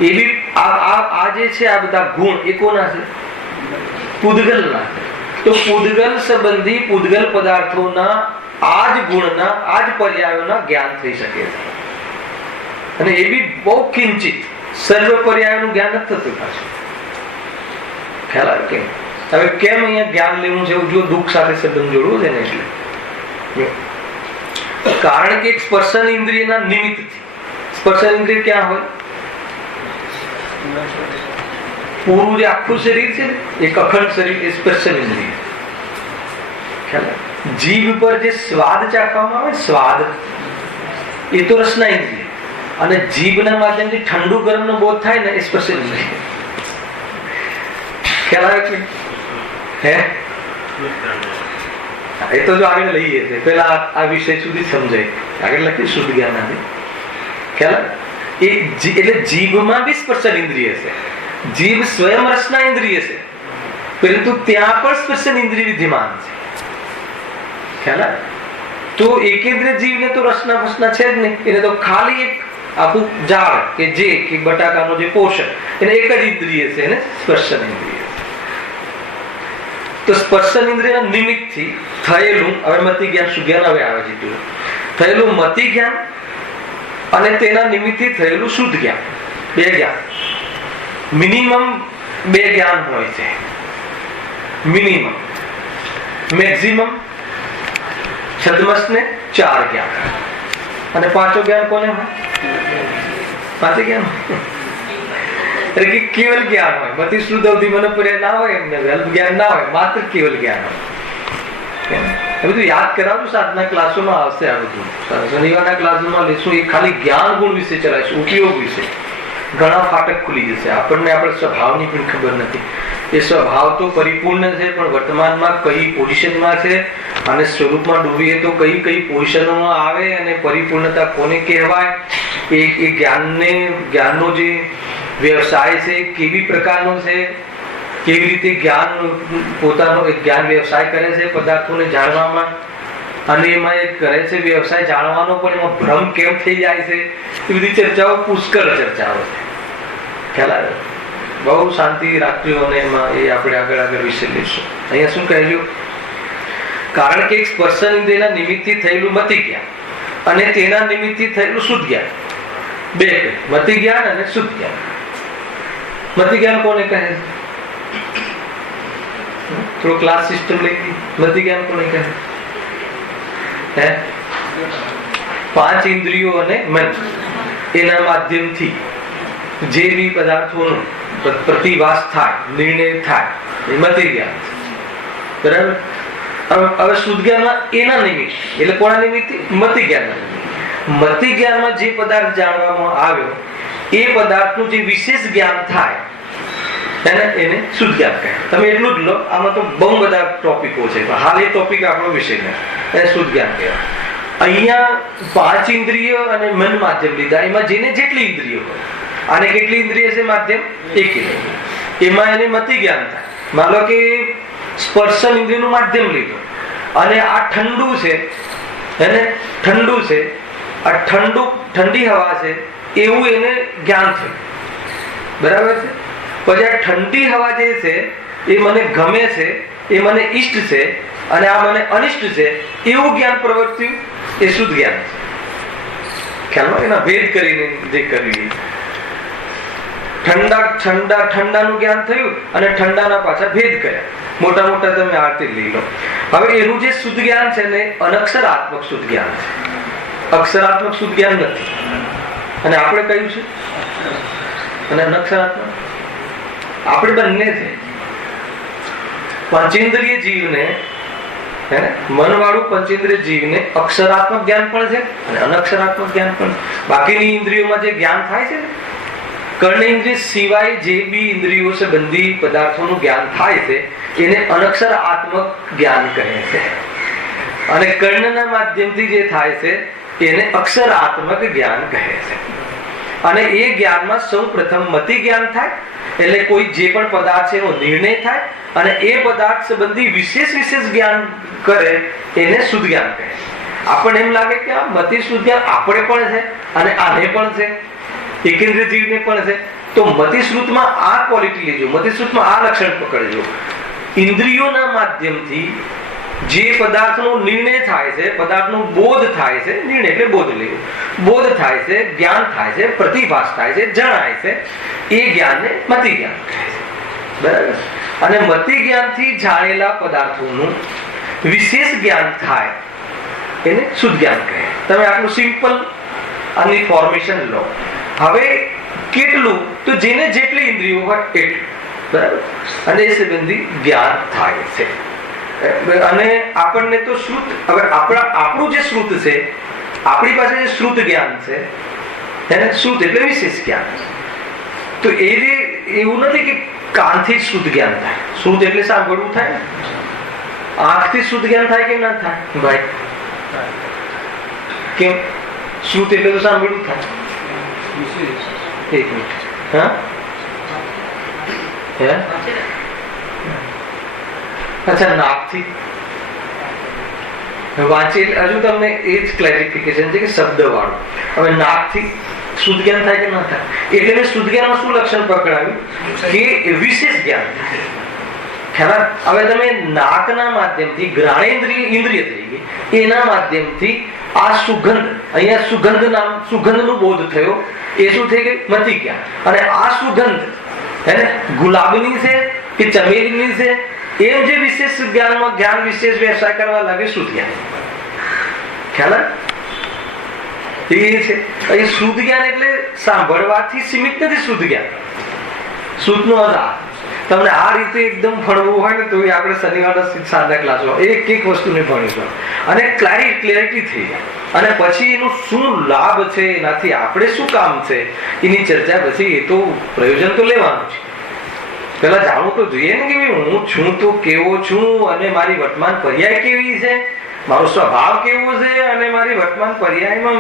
એવી આ જે છે આ બધા ગુણ એ કોના છે? પૂદગલના. તો પૂદગલ સંબંધી પૂદગલ પદાર્થોના આ જ ગુણના, આ જ પર્યાયોના જ્ઞાન થઈ શકે છે. અને એ બી બહુ કિંચિત. સર્વ પર્યાયોનું જ્ઞાન નથી થતું પાછું. ખ્યાલ આવે કે? હવે કેમ અહીંયા જ્ઞાન લેવું છે? જો દુઃખ સાથે સંબંધ જોડવું છે ને એટલે. કારણ કે સ્પર્શન ઇન્દ્રિયના નિમિત્તથી. સ્પર્શન ઇન્દ્રિય ક્યાં હોય? પૂરું જે આખું શરીર છે ને, એક અખંડ શરીર એ સ્પર્શન ઇન્દ્રિય. ખ્યાલ આવે? જીભ પર જે સ્વાદ ચાખવામાં આવે, સ્વાદ, એ તો રસના ઇન્દ્રિય. અને જીભના માધ્યમથી ઠંડુ ગરમનો બોધ થાય ને, એ સ્પર્શન ઇન્દ્રિય. ખ્યાલ આવે કે? હે, એ તો જો આગળ લઈએ છે, પેલા આ વિષય સુધી સમજાય. આગળ લખી શુદ્ધ જ્ઞાન આવે. ખ્યાલ? એ એટલે જીભમાં બી સ્પર્શન ઇન્દ્રિય છે. જીભ સ્વયં રસના ઇન્દ્રિય છે, પરંતુ ત્યાં પણ સ્પર્શન ઇન્દ્રિય વિદ્યમાન છે. ખ્યાલ આવે? તો એકેન્દ્રિય જીવને તો રસના ફસના છે જ નહીં. એને તો ખાલી એક આખું ઝાડ કે જે કે બટાકાનો જે પોષક, એને એક જ ઇન્દ્રિય છે, એને સ્પર્શન ઇન્દ્રિય. તો સ્પર્શન ઇન્દ્રિયના નિમિત્તથી થયેલું, હવે મતિ જ્ઞાન, સુજ્ઞાન હવે આવે છે, થયેલું મતિ જ્ઞાન અને તેના નિમિત્તથી થયેલું શુદ્ધ જ્ઞાન, 2 જ્ઞાન. મિનિમમ 2 જ્ઞાન હોય છે. મિનિમમ. મેક્સિમમ છદ્મસ ને 4 જ્ઞાન. અને 5 જ્ઞાન કોને હોય? 5 જ્ઞાન એટલે કે કેવલ જ્ઞાન હોય. મતિ શુદ્ધ અવધિ મને પડ્યા ના હોય, એમને વેલ્પ જ્ઞાન ના હોય, માત્ર કેવલ જ્ઞાન હોય. એ બધું યાદ કરાવજો. સાધના ક્લાસોમાં આવશે આ બધું. શનિવારના ક્લાસોમાં લેશું. એ ખાલી જ્ઞાન ગુણ વિશે ચલાવીશું, ઉપયોગ વિશે. ઘણા ફાટક ખુલી જશે. આપણને આપણે સ્વભાવની પણ ખબર નથી. એ સ્વભાવ તો પરિપૂર્ણ છે, પણ વર્તમાનમાં કઈ પોઝિશનમાં છે અને સ્વરૂપમાં ડૂબીએ તો કઈ કઈ પોઝિશનોમાં આવે અને પરિપૂર્ણતા કોને કહેવાય, એ જ્ઞાનનો જે વ્યવસાય છે કેવી પ્રકારનો છે, કેવી રીતે જ્ઞાન પોતાનો જ્ઞાન વ્યવસાય કરે છે પદાર્થોને જાણવામાં, અને એમાં એ કરે છે વ્યવસાય જાણવાનો, પણ એમાં ભ્રમ કેમ થઈ જાય છે, એ બધી ચર્ચાઓ, પુષ્કળ ચર્ચાઓ છે. ખ્યાલ આવે? બહુ શાંતિ રાખજો અને એમાં એ આપણે આગળ વિશે લઈશું. અહીંયા શું કહેજો? કારણ કે સ્પર્શન ઇન્દ્રિયના નિમિત્તથી થયેલું મતિ જ્ઞાન અને તેના નિમિત્તથી થયેલું શુદ્ધ જ્ઞાન, 2 મતિ જ્ઞાન અને શુદ્ધ જ્ઞાન. મતિ જ્ઞાન કોને કહે છે? થોડો ક્લાસ સિસ્ટમ લઈ. મતિ જ્ઞાન કોને કહે? 5 ઇન્દ્રિયો અને મન, એના માધ્યમથી જે બી પદાર્થોનું પ્રતિભાસ થાય, નિર્ણય થાય, એ મતિ જ્ઞાન. બરાબર. હવે શુદ્ધ જ્ઞાનમાં એના નિમિત્ત, એટલે કોના નિમિત્ત? મતિ જ્ઞાન. મતિ જ્ઞાનમાં જે પદાર્થ જાણવામાં આવ્યો એ પદાર્થનું જે વિશેષ જ્ઞાન થાય એને શુદ્ધ જ્ઞાન કહે. તમે એટલું જ લો, આમાં તો બહુ બધા ટોપિકો છે, હાલ એ ટોપિક આપણો વિષય નથી, એને શુદ્ધ જ્ઞાન કહેવાય. અહીંયા 5 ઇન્દ્રિયો અને મન માધ્યમ લીધા, એમાં જેને જેટલી ઇન્દ્રિયો હોય, આને કેટલી ઇન્દ્રિય છે? માધ્યમ એક. એમાં એને મતિ જ્ઞાન થાય. માનો કે સ્પર્શન ઇન્દ્રિયનું માધ્યમ લીધું અને આ ઠંડુ છે, એને ઠંડુ છે, આ ઠંડી હવા છે એવું એને જ્ઞાન થયું. બરાબર છે. પછી આ ઠંડી હવા જે છે એ મને ગમે છે, એ મને ઈષ્ટ છે, અને આ મને અનિષ્ટ છે એવું જ્ઞાન પ્રવર્ત્યું, એ શુદ્ધ જ્ઞાન છે. ખ્યાલમાં એના ભેદ કરીને જે કરવી, ઠંડાનું જ્ઞાન થયું અને ઠંડાના પાછા ભેદ કર્યા, મોટા મોટા તમે આરતી લઈ લો. હવે એનું જે શુદ્ધ જ્ઞાન છે ને અનક્ષરાત્મક શુદ્ધ જ્ઞાન છે, અક્ષરાત્મક શુદ્ધ જ્ઞાન નથી. અને આપણે કહ્યું છે અને અનક્ષરાત્મક આપણે બંને છે. પંચેન્દ્રિય જીવને, મન વાળું પંચેન્દ્રિય જીવને અક્ષરાત્મક જ્ઞાન પણ છે અને અનક્ષરાત્મક જ્ઞાન પણ. બાકીની ઇન્દ્રિયોમાં જે જ્ઞાન થાય છે ને, કર્ણેન્દ્રિય સિવાય જે બી ઇન્દ્રિયો સંબંધી પદાર્થોનું જ્ઞાન થાય છે એને અનક્ષરાત્મક જ્ઞાન કહે છે. અને કર્ણના માધ્યમથી જે થાય છે એને અક્ષરાત્મક જ્ઞાન કહે છે. અને એ જ્ઞાનમાં સૌ પ્રથમ મતિ જ્ઞાન થાય, એટલે કોઈ જે પણ પદાર્થ છે એનો નિર્ણય થાય અને એ પદાર્થ સંબંધી વિશેષ જ્ઞાન કરે એને શુદ્ધ જ્ઞાન કહે. આપણને એમ લાગે કે આ મતિ શુદ્ધ જ્ઞાન આપણે પણ છે અને આને પણ છે, એકેન્દ્રિય જીવને પણ છે. તો મતિશ્રુતમાં આ ક્વોલિટી લેજો, મતિશ્રુતમાં આ લક્ષણ પકડજો. ઇન્દ્રિયોના માધ્યમથી જે પદાર્થનો નિર્ણય થાય છે, પદાર્થનો બોધ થાય છે, નિર્ણય એટલે બોધ લેવો, બોધ થાય છે, જ્ઞાન થાય છે, પ્રતિભાસ થાય છે, જણાય છે, એ જ્ઞાનને મતિ જ્ઞાન કહે છે. બરાબર. અને મતિ જ્ઞાનથી જાણેલા પદાર્થોનું વિશેષ જ્ઞાન થાય એને શુદ્ધ જ્ઞાન કહે. તમે આટલું સિમ્પલ આની ફોર્મેશન લો. હવે કેટલું? તો જેને જેટલી ઇન્દ્રિયો હોય એટલું. બરાબર. અને એ સંબંધી જ્ઞાન થાય છે. અને આપણને તો શ્રુત, હવે આપણું જે શ્રુત છે, આપણી પાસે જે શ્રુત જ્ઞાન છે એને શ્રુત એટલે વિશેષ જ્ઞાન. તો એ એવું નથી કે કાનથી શ્રુત જ્ઞાન થાય. શ્રુત એટલે સાંભળવું થાય. આંખથી શુદ્ધ જ્ઞાન થાય કે ના થાય ભાઈ? કેમ? શ્રુત એટલે તો સાંભળવું થાય. એક મિનિટ. હા, અચ્છા, નાકથી વાંચેલ. હજુ તમને એ જ ક્લેરિફિકેશન છે કે શબ્દ વાળું. હવે નાકથી શુદ્ધ જ્ઞાન થાય કે ના થાય? એટલે મેં શુદ્ધ જ્ઞાનમાં શું લક્ષણ પકડાવ્યું કે વિશેષ જ્ઞાન. હવે તમે નાકના માધ્યમથી ઘ્રાણેન્દ્રિય ઇન્દ્રિય થઈ ગઈ, એના માધ્યમથી આ સુગંધ, અહીંયા સુગંધનો બોધ થયો, એ શું થઈ ગઈ? મતિ જ્ઞાન. અને આ સુગંધ ગુલાબની છે કે ચમેલીની છે, એમ જે વિશેષ જ્ઞાનમાં જ્ઞાન વિશેષ વ્યવસાય કરવા લાગે શુદ્ધ જ્ઞાન. ખ્યાલ એ છે. અહીં શુદ્ધ જ્ઞાન એટલે સાંભળવાથી સીમિત નથી. શુદ્ધ જ્ઞાન, શુદ્ધ નો અર્થ તમને આ રીતે એકદમ ભણવું હોય ને તો આપણે શનિવારના સાદા ક્લાસમાં એક વસ્તુને ભણીશું અને ક્લેરિટી થઈ જાય. અને પછી એનું શું લાભ છે, એનાથી આપણે શું કામ છે, એની ચર્ચા પછી એ તો પ્રયોજન તો લેવાનું છે. પેલા જાણવું તો જોઈએ ને કે હું છું તો કેવો છું, અને મારી વર્તમાન પર્યાય કેવી છે, મારો સ્વભાવ કેવો છે, અને મારી વર્તમાન પર્યાયમાં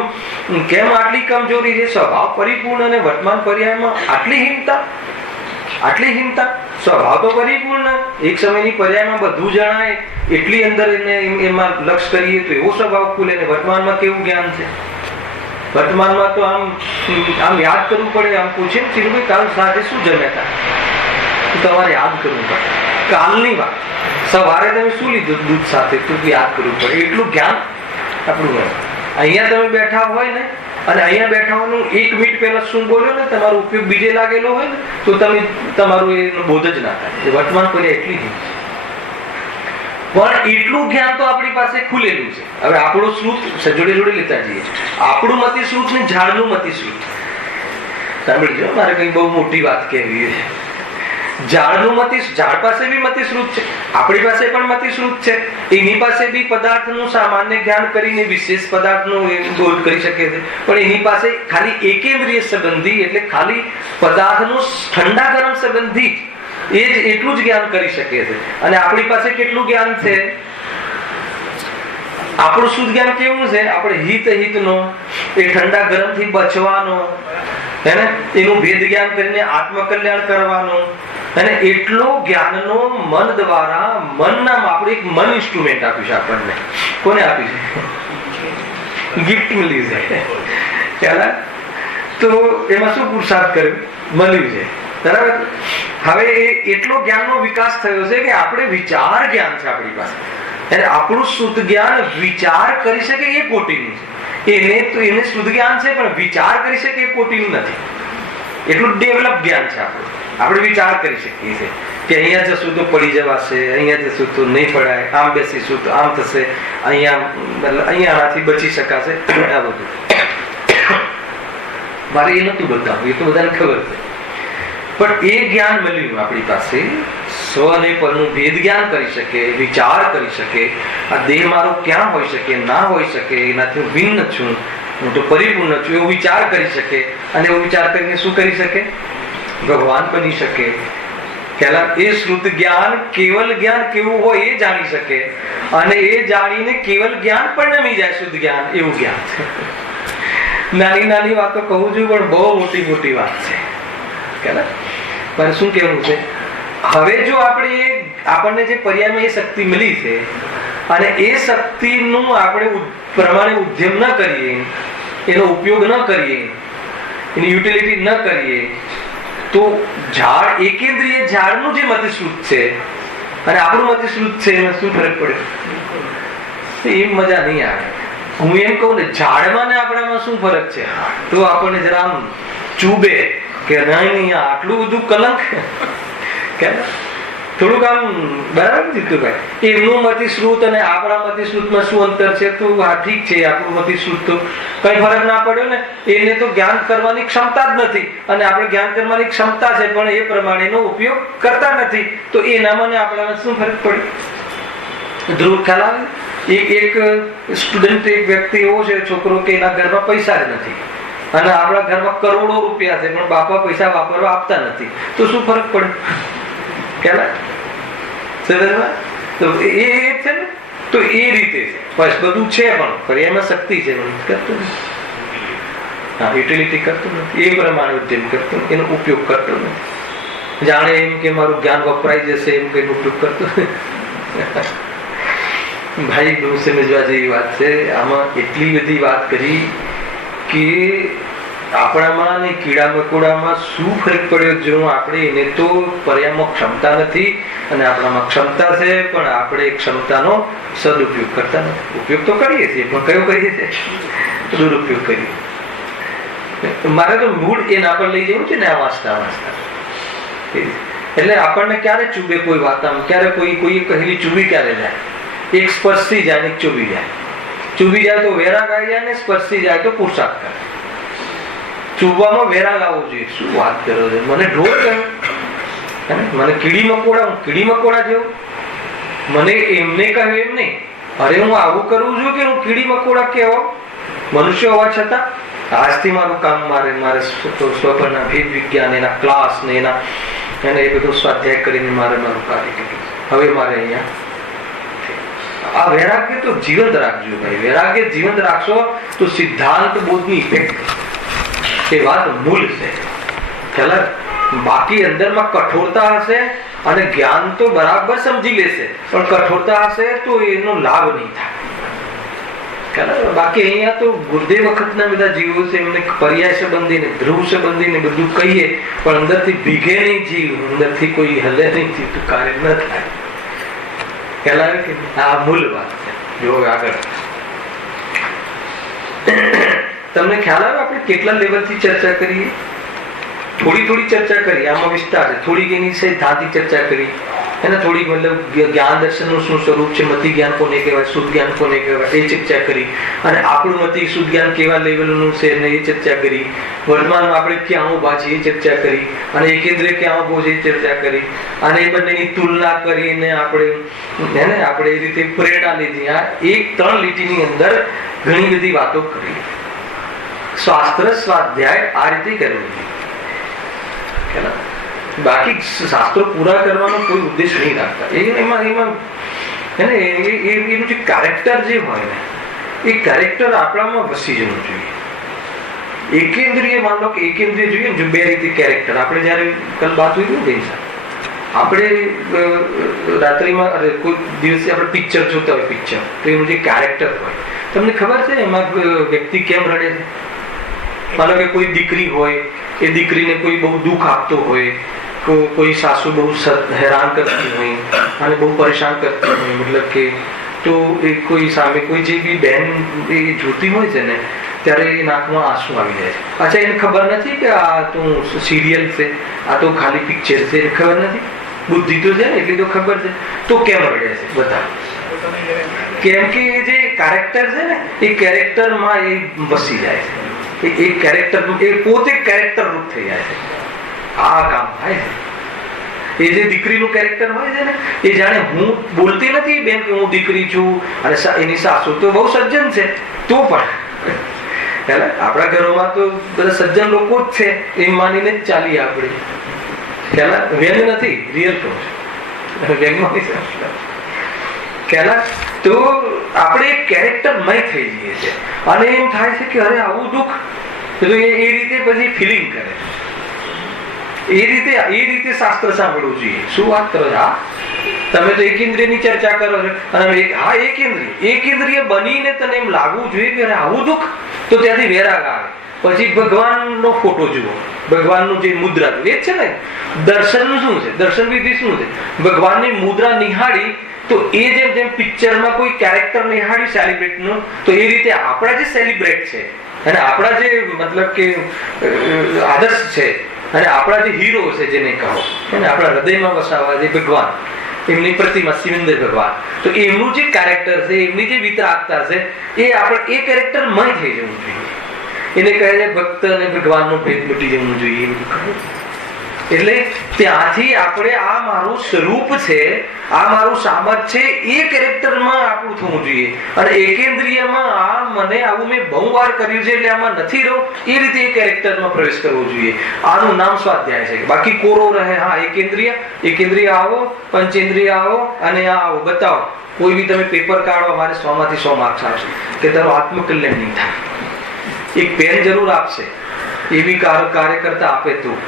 કેમ આટલી કમજોરી છે, સ્વભાવ પરિપૂર્ણ અને વર્તમાન પર્યાયમાં આટલી હિંમતા. સ્વભાવ તો પરિપૂર્ણ, એક સમયની પર્યાયમાં બધું જણાય, એટલી અંદર એમાં લક્ષ કરીએ તો એવો સ્વભાવ ખુલે. ને વર્તમાનમાં કેવું જ્ઞાન છે? વર્તમાનમાં તો આમ યાદ કરવું પડે. આમ પૂછે ને ચીરુભાઈ કાલ સાથે શું જમ્યા હતા, તમારે યાદ કરવું પડે. કાલની વાત, સવારે તમે શું લીધું દૂધ સાથે, તો યાદ કરવું પડે. એટલું જ્ઞાન આપણું હોય. અહીંયા તમે બેઠા હોય ને, અને અહીંયા બેઠાનું 1 મિનિટ પહેલા શું બોલ્યો ને, તમારો ઉપયોગ બીજે લાગેલો હોય ને, તો તમે તમારું એનો બોધ જ ના થાય. એ વર્તમાન પર્યાય એટલી જ પણ એટલું જ્ઞાન તો આપણી પાસે ખુલેલું છે. હવે આપણું શ્રુત જોડે લેતા જઈએ. આપણું મતિ શ્રુત ને ઝાડનું મતિ શ્રુત. સાંભળજો, મારે કઈ બહુ મોટી વાત કહેવી છે. ઝાડ પાસે બી મતિશ્રુત છે, આપણી પાસે પણ મતિશ્રુત છે. એની પાસે બી પદાર્થનું સામાન્ય જ્ઞાન કરીને વિશેષ પદાર્થનું બોધ કરી શકે છે, પણ એની પાસે ખાલી એકેન્દ્રિય સંબંધી એટલે ખાલી પદાર્થનું ઠંડા ગરમ સંબંધી એ જ એટલું જ જ્ઞાન કરી શકે છે. અને આપણી પાસે કેટલું જ્ઞાન છે? આપણું શુદ્ધ જ્ઞાન કેવું છે? આપણે હિતનો, એ ઠંડા ગરમ થી બચવાનો, હે ને, એનું ભેદ જ્ઞાન કરીને આત્મકલ્યાણ કરવાનો, અને એટલો જ્ઞાનનો મન દ્વારા, મનના આપણે એક મન ઇન્સ્ટ્રુમેન્ટ આપ્યું છે આપણને. કોને આપ્યું છે? ગિફ્ટ મળી છે. ખ્યાલ? તો એમાં શું પુરુષાર્થ કર્યો? મળ્યું છે. બરાબર. હવે એટલો જ્ઞાનનો વિકાસ થયો છે કે આપણે વિચાર જ્ઞાન છે આપણી પાસે. અને આપણું શુદ્ધ જ્ઞાન વિચાર કરી શકે એ કોટીનું છે. એને શુદ્ધ જ્ઞાન છે, પણ વિચાર કરી શકે એ કોટીનું નથી. એટલું ડેવલપ જ્ઞાન છે આપણું. આપણે વિચાર કરી શકીએ છીએ કે અહીંયા જશું તો પડી જવાશે, અહીંયા જશું તો નહીં પડાય, આમ બેસીશું તો આમ થશે, અહીંયાથી બચી શકાશે. આ બધું મારે એ નતું બતાવવું, એ તો બધાને ખબર છે. પણ એ જ્ઞાન મળ્યું આપણી પાસે. સ્વ અને પરનું ભેદ જ્ઞાન કરી શકે, વિચાર કરી શકે. આ દેહ મારો ક્યાં હોઈ શકે, ના હોઈ શકે, એનાથી હું ભિન્ન છું, હું તો પરિપૂર્ણ છું, એવો વિચાર કરી શકે. અને એવો વિચાર કરીને શું કરી શકે? ભગવાન બની શકે. એ શ્રુત જ્ઞાન, કેવલ જ્ઞાન કેવું હોય એ જાણી શકે, અને એ જાણીને કેવલ જ્ઞાન પણ નમી જાય. શુદ્ધ જ્ઞાન એવું જ્ઞાન છે. નાની નાની વાતો કહું છું, પણ બહુ મોટી મોટી વાત છે. મારે શું કેવું છે? હવે જો આપણને જે પર્યાયમાં એ શક્તિ મળી છે, અને એ શક્તિનું આપણે પ્રમાણે ઉદ્યમ ન કરીએ, એનો ઉપયોગ ન કરીએ, એની યુટિલિટી ન કરીએ, તો ઝાડ, એકેન્દ્રિય ઝાડનું જે મતિશ્રુત છે અને આપણું મતિશ્રુત છે, એમાં શું ફરક પડે? એ મજા નહીં આવે. હું એમ કહું ને, ઝાડમાં ને આપણામાં શું ફરક છે? તો આપણને જરા આમ ચૂબે કે નહીં, આટલું બધું કલંક. થોડુંક આમ બરાબર જીતુભાઈ, એમનું મતિશ્રુત અને આપણા મતિશ્રુતમાં શું અંતર છે? તો હા ઠીક છે, આપણું મતિશ્રુત તો કઈ ફરક ના પડ્યો ને. એને તો જ્ઞાન કરવાની ક્ષમતા જ નથી, અને આપણે જ્ઞાન કરવાની ક્ષમતા છે, પણ એ પ્રમાણેનો ઉપયોગ કરતા નથી. તો એનામાં ને આપણામાં શું ફરક પડ્યો? ધ્રુવ ખ્યાલ આવે? એક સ્ટુડન્ટ, એક વ્યક્તિ એવો છે, છોકરો, કે એના ઘરમાં પૈસા જ નથી, અને આપણા ઘરમાં કરોડો રૂપિયા છે, પણ બાપા પૈસા વાપરવા આપતા નથી. તો શું ફરક પડે? તો એ છે ને, તો એ રીતે છે. બસ બધું છે, પણ એમાં શક્તિ છે, કરતું નથી. યુટિલિટી કરતું નથી, એ પ્રમાણે ઉદ્યમ કરતું, એનો ઉપયોગ કરતો નથી. જાણે એમ કે મારું જ્ઞાન વપરાઈ જશે એમ કઈ ઉપયોગ કરતો. ભાઈ બહુ સમજવા જેવી વાત છે. આમાં એટલી બધી વાત કરી કે આપણામાં અને કીડા મકોડામાં શું ફરક પડ્યો? જો આપણે એને તો પર્યામાં ક્ષમતા નથી, અને આપણામાં ક્ષમતા છે, પણ આપણે ક્ષમતાનો સદુપયોગ કરતા નથી. ઉપયોગ તો કરીએ છીએ, પણ કયો કરીએ છીએ? દુરુપયોગ કરીએ. મારે તો મૂળ એના પર લઈ જવું છે ને, આ વાંચતા વાંચતા. એટલે આપણને ક્યારે ચૂબે કોઈ વાત? આમ ક્યારે કોઈ કહેલી ચૂબી ક્યારે જાય? એક સ્પર્શી જાય ને એક ચૂબી જાય. ચૂબી જાય તો વેરાગ આવી જાય, ને સ્પર્શી જાય તો પુરુષાર્થ કરે. ચૂબવામાં વેરાગ આવવો જોઈએ. શું વાત કરો છો? મને ઢોર કહ્યું, મને કીડી મકોડા જેવું. મને એમને કહ્યું એમ નહીં. અરે હું આવું કરવું છું કે હું કીડી મકોડા કેવો મનુષ્ય હોવા છતાં આજથી મારું કામ, મારે સ્વપ્નના ભેદ વિજ્ઞાન, એના ક્લાસ ને એને એ બધું સ્વાધ્યાય કરીને મારે મારું કાર્ય કર્યું. હવે મારે અહીંયા આ વૈરાગ્ય તો જીવંત રાખજો ભાઈ. વૈરાગ્ય જીવંત રાખશો તો સિદ્ધાંત બોધની ઇફેક્ટ, એ વાત મૂળ છે. ખ્યાલ? બાકી અંદરમાં કઠોરતા હશે અને જ્ઞાન તો બરાબર સમજી લેશે, પણ કઠોરતા હશે તો એનો લાભ નહીં થાય. બાકી અહીંયા તો ગુરુદેવ વખતના બધા જીવો છે, એમને પર્યાય સંબંધી ને ધ્રુવ સંબંધી ને બધું કહીએ, પણ અંદરથી ભીગે નહીં જીવ, અંદરથી કોઈ હલે નહીં જીવ, તો કાર્ય ન થાય. ખ્યાલ આવે કે આ મૂળ વાત છે. જો આગળ તમને ખ્યાલ આવે આપણે કેટલા લેવલથી ચર્ચા કરીએ? થોડી ચર્ચા કરી, આમાં વિસ્તાર છે. થોડીક એની સિદ્ધાંતિક ચર્ચા કરી, એને થોડીક મતલબ જ્ઞાન દર્શનનું શું સ્વરૂપ છે, મતિ જ્ઞાન કોને કહેવાય, શુદ્ધ જ્ઞાન કોને કહેવાય, એ ચર્ચા કરી. અને આપણું મતિ શુદ્ધ જ્ઞાન કેવા લેવલનું છે ને એ ચર્ચા કરી. વર્તમાનમાં આપણે ક્યાં ઉભા છે એ ચર્ચા કરી. અને એકેન્દ્રિય ક્યાં ઉભો છે એ ચર્ચા કરી. અને એ બંનેની તુલના કરીને આપણે એ રીતે પ્રેરણા લીધી. આ 1-3 લીટીની અંદર ઘણી બધી વાતો કરી. શાસ્ત્ર સ્વાધ્યાય આ રીતે કરવું. બાકી શાસ્ત્રો પૂરા કરવાનો કોઈ ઉદ્દેશ નહીં રાખતા. એનું જે કેરેક્ટર જે હોય ને એ કેરેક્ટર આપણામાં વસી જવું જોઈએ. એકેન્દ્રિય માન લો કે એકેન્દ્રિય જોઈએ ને, જો બે રીતે કેરેક્ટર. આપણે જયારે કલ વાત હોય ને બેન સાહેબ, આપણે રાત્રિમાં કોઈ દિવસે આપણે પિક્ચર જોતા હોય પિક્ચર, તો એનું જે કેરેક્ટર હોય તમને ખબર છે એમાં વ્યક્તિ કેમ રડે છે? માનો કે કોઈ દીકરી હોય, એ દીકરીને કોઈ બહુ દુઃખ આપતો હોય, કોઈ સાસુ બહુ હેરાન કરતી હોય અને બહુ પરેશાન કરતી હોય, મતલબ કે તો એ કોઈ સામે કોઈ જે બી બહેન એ જોતી હોય છે ને ત્યારે એ નાકમાં આંસુ આવી જાય છે. અચ્છા, એને ખબર નથી કે આ તો સિરિયલ છે, આ તો ખાલી પિક્ચર છે, એને ખબર નથી. બુદ્ધિ તો છે ને એટલી તો ખબર છે. તો કેમ રડે છે બધા? કેમ કે એ જે કેરેક્ટર છે ને એ કેરેક્ટરમાં એ વસી જાય છે. એ કેરેક્ટર એ પોતે કેરેક્ટર રૂપ થઈ જાય છે. આ કામ થાય છે. એ જે દીકરીનું કેરેક્ટર હોય છે ને એ જાણે હું બોલતી નથી બેન કે હું દીકરી છું અને એની સાસુ તો બહુ સજ્જન છે, તો પણ આપણા ઘરોમાં તો બધા સજ્જન લોકો જ છે એમ માનીને જ ચાલીએ આપણે. વ્યંગ નથી, રિયલ કહું છું. વ્યંગમાં તો આપણે કેરેક્ટરમય થઈ જઈએ છીએ અને એમ થાય છે કે અરે આવું દુઃખ, એ રીતે પછી ફિલિંગ કરે. એ રીતે શાસ્ત્ર સાંભળવું જોઈએ. શું વાત કરો છો? તમે તો એકેન્દ્રિયની ચર્ચા કરો છો અને હા એકેન્દ્રિય બનીને તને એમ લાગવું જોઈએ કે આવું દુઃખ, તો ત્યાંથી વેરાગ આવે. પછી ભગવાનનો ફોટો જુઓ, ભગવાનનું જે મુદ્રા એ જ છે ને દર્શનનું શું છે, દર્શન વિધિ શું છે? ભગવાનની મુદ્રા નિહાળી તો એ જેમ પિક્ચરમાં કોઈ કેરેક્ટર નિહાળી સેલિબ્રેટનું, તો એ રીતે આપણા જે સેલિબ્રેટ છે અને આપણા જે મતલબ કે આદર્શ છે અને આપણા જે હીરો છે જેને કહો અને આપણા હૃદયમાં વસાવા જે ભગવાન, એમની પ્રતિમા શિવેન્દ્ર ભગવાન, તો એમનું જે કેરેક્ટર છે, એમની જે વિતરાગતા છે એ આપણે એ કેરેક્ટરમય થઈ જવું જોઈએ. એને કહે છે ભક્ત અને ભગવાનનો ભેદ મટી જવું જોઈએ. એટલે ત્યાંથી આપણે આ મારું સ્વરૂપ છે, આ મારું સામર્થ છે, એ કેરેક્ટરમાં આપણું થવું જોઈએ. અને એકેન્દ્રિયમાં આ મને આવું મેં બહુ વાર કર્યું છે એટલે આમાં નથી રહું, એ રીતે એ કેરેક્ટરમાં પ્રવેશ કરવો જોઈએ. આનું નામ સ્વાધ્યાય છે. બાકી કોરો રહે હા એકેન્દ્રિય આવો, પંચેન્દ્રિય આવો અને આ આવો બતાવો. કોઈ બી તમે પેપર કાઢો, અમારે 100 માંથી 100 માર્ક્સ આવશે કે તારું આત્મકલ્યાણ નહીં થાય. એક પેન જરૂર આપશે, એવી કાર્યકર્તા આપે તો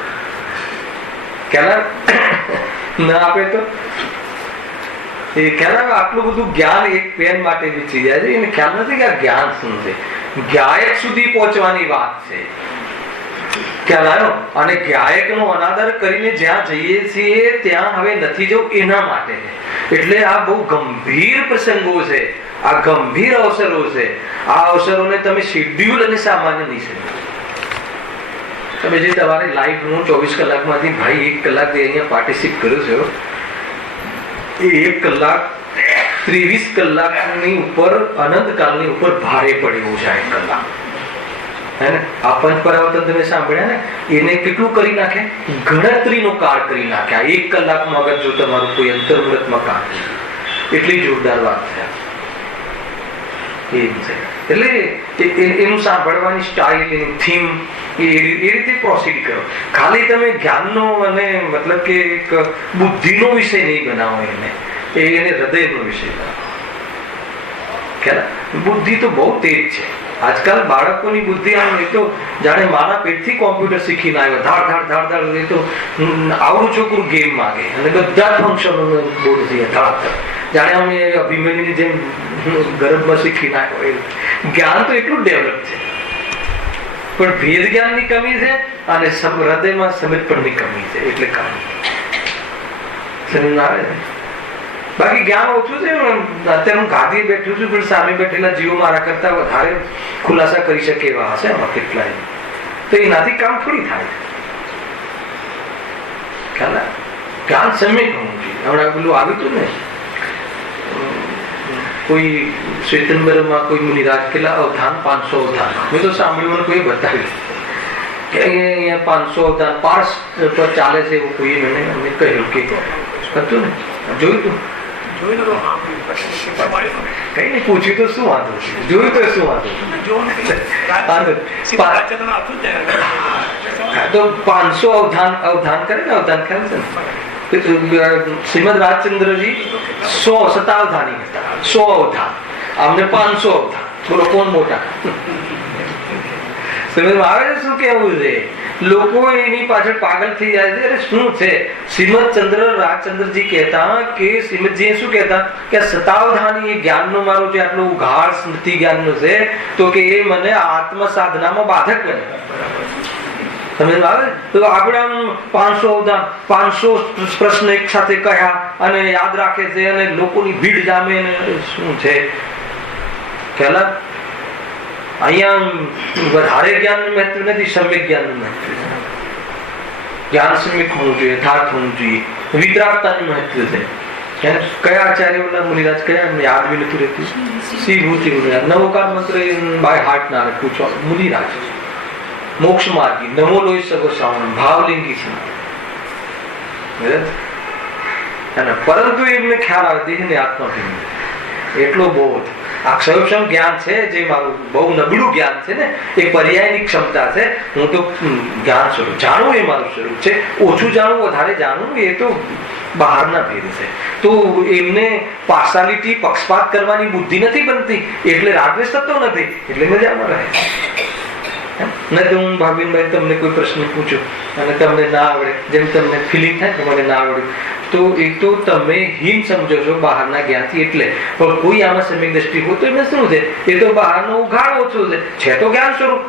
ના આપે તો એ ખ્યાલ આટલું બધું જ્ઞાન એક પેન માટે વિચરી જાય છે. એને ખ્યાલ નથી કે આ જ્ઞાન શું છે. ગાયક સુધી પહોંચવાની વાત છે. ખ્યાલ આવ્યો? અને ગાયકનો અનાદર કરીને જ્યાં જઈએ છીએ ત્યાં હવે નથી જવું એના માટે. એટલે આ બહુ ગંભીર પ્રસંગો છે, આ ગંભીર અવસરો છે. આ અવસરોને તમે શેડ્યુલ અને સામાન્ય નહીં સમજો. તમે જે તમારે લાઈવ નું 24 કલાકમાંથી ભાઈ 1 કલાક અહીંયા પાર્ટિસિપેટ કર્યો છે, એ 1 કલાક 23 કલાકની ઉપર અનંતકાળની ઉપર ભારે પડ્યો છે. 1 કલાક હે ને આ પંચ પરાવર્તન તમે સાંભળ્યા ને, એને કેટલું કરી નાખે, ગણતરીનો કાળ કરી નાખે. આ 1 કલાકમાં અગર જો તમારું કોઈ અંતર્મુહૂર્તમાં કામ, એટલી જોરદાર વાત છે. એટલે એનું સાંભળવાની સ્ટાઇલ, એની થીમ એ રીતે પ્રોસીડ કરો. ખાલી તમે જ્ઞાનનો અને મતલબ કે એક બુદ્ધિનો વિષય નહીં બનાવો, એને હૃદયનો વિષય બનાવો. બુદ્ધિ તો બહુ તેજ છે. આજકાલ બાળકોની બુદ્ધિ આમ એ તો જાણે મારા પેટથી કોમ્પ્યુટર શીખીને આવ્યો, ધાડ એ તો આવડું છોકરું ગેમ માંગે અને બધા ફંક્શનો બોર્ડ થઈ ધડાધડ, જાણે અમે અભિમન્યુની જેમ ગર્ભમાં શીખીને આવ્યો. જ્ઞાન તો એટલું ડેવલપ છે, પણ ભેદ જ્ઞાનની કમી છે અને હૃદયમાં સમર્પણની કમી છે. એટલે કામ સમજ આવે છે. બાકી જ્ઞાન ઓછું છે. અત્યારે હું ગાદી બેઠું છું, પણ સામે બેઠેલા જીવો મારા કરતા વધારે ખુલાસા કરી શકે એવા હશે આમાં કેટલાય, તો એનાથી કામ થોડી થાય. ખ્યાલ જ્ઞાન સમ્યક હોવું જોઈએ. હમણાં પેલું આવ્યું હતું ને, કોઈ શ્વેતંબરમાં કોઈ મુનિરાજ કેટલા અવધાન, 500 અવધાન. મેં તો સાંભળ્યું, મને કોઈ બતાવ્યું કે અહીંયા 500 અવધાન પાર્સ પર ચાલે છે એવું કોઈ મને કહ્યું કે હતું ને, જોયું તું? કઈ નહીં, પૂછ્યું તો શું વાંધો છે, જોયું તો શું વાંધો. તો 500 અવધાન કરે ને, અવધાન ખ્યાલ છે ને. શ્રીમદ રાજચંદ્રજી 100 શતાવધાની હતા, 100 અવધાન, અમને 500 અવધાન. બોલો કોણ મોટા? આવે છે શું કેવું છે? લોકો એની પાછળ પાગલ થઈ જાય છે. અરે શું છે? શ્રીમદચંદ્ર રાજચંદ્રજી કહેતા કે શ્રીમદજી શું કહેતા કે શતાવધાની એ જ્ઞાનનો મારો જે આટલો ઉઘાડ સ્મૃતિ જ્ઞાનનો છે, તો કે એ મને આત્મ સાધનામાં બાધક બને. સમજ આવે? તો આપણે આમ 500 અવધાન, 500 પ્રશ્ન એક સાથે કહ્યા અને યાદ રાખે છે અને લોકોની ભીડ જામે. શું છે ખ્યાલ? અહીંયા વધારે જ્ઞાનનું મહત્વ નથી, સમ્યક જ્ઞાનનું મહત્વ છે. જ્ઞાન સમ્યક હોવું જોઈએ, યથાર્થ હોવું જોઈએ, વિતરાગતાનું મહત્વ છે. કયા આચાર્ય ઓલા મુનિરાજ કયા યાદ બી નથી રહેતું. શ્રી ભૂતિ મુનિરાજ નવોકાર મંત્ર બાય હાર્ટ ના પૂછો. મુનિરાજ મોક્ષ માર્ગી, નમો લોહી સગો શ્રાવણ, ભાવલિંગી છે. પરંતુ એમને ખ્યાલ આવે દેહને આત્મા એટલો બોધ. આ ક્ષયક્ષમ જ્ઞાન છે જે મારું બહુ નબળું જ્ઞાન છે ને, એ પર્યાયની ક્ષમતા છે. હું તો જ્ઞાન સ્વરૂપ જાણવું એ મારું સ્વરૂપ છે. ઓછું જાણવું, વધારે જાણવું એ તો બહારના ભેદ છે. તો એમને પાર્સાલિટી, પક્ષપાત કરવાની બુદ્ધિ નથી બનતી, એટલે રાગદ્વેષ થતો નથી, એટલે મજામાં રહે. નહીં તો હું ભાવિનભાઈ તમને કોઈ પ્રશ્ન પૂછું અને તમને ના આવડે, જેમ તમને ફિલિંગ થાય કે મને ના આવડ્યું, તો એ તો તમે હીન સમજો છો બહારના જ્ઞાનથી. એટલે પણ કોઈ આમાં સમ્યક દ્રષ્ટિ હોય તો એમને શું છે? એ તો બહારનો ઉઘાડ ઓછો છે તો જ્ઞાન સ્વરૂપ,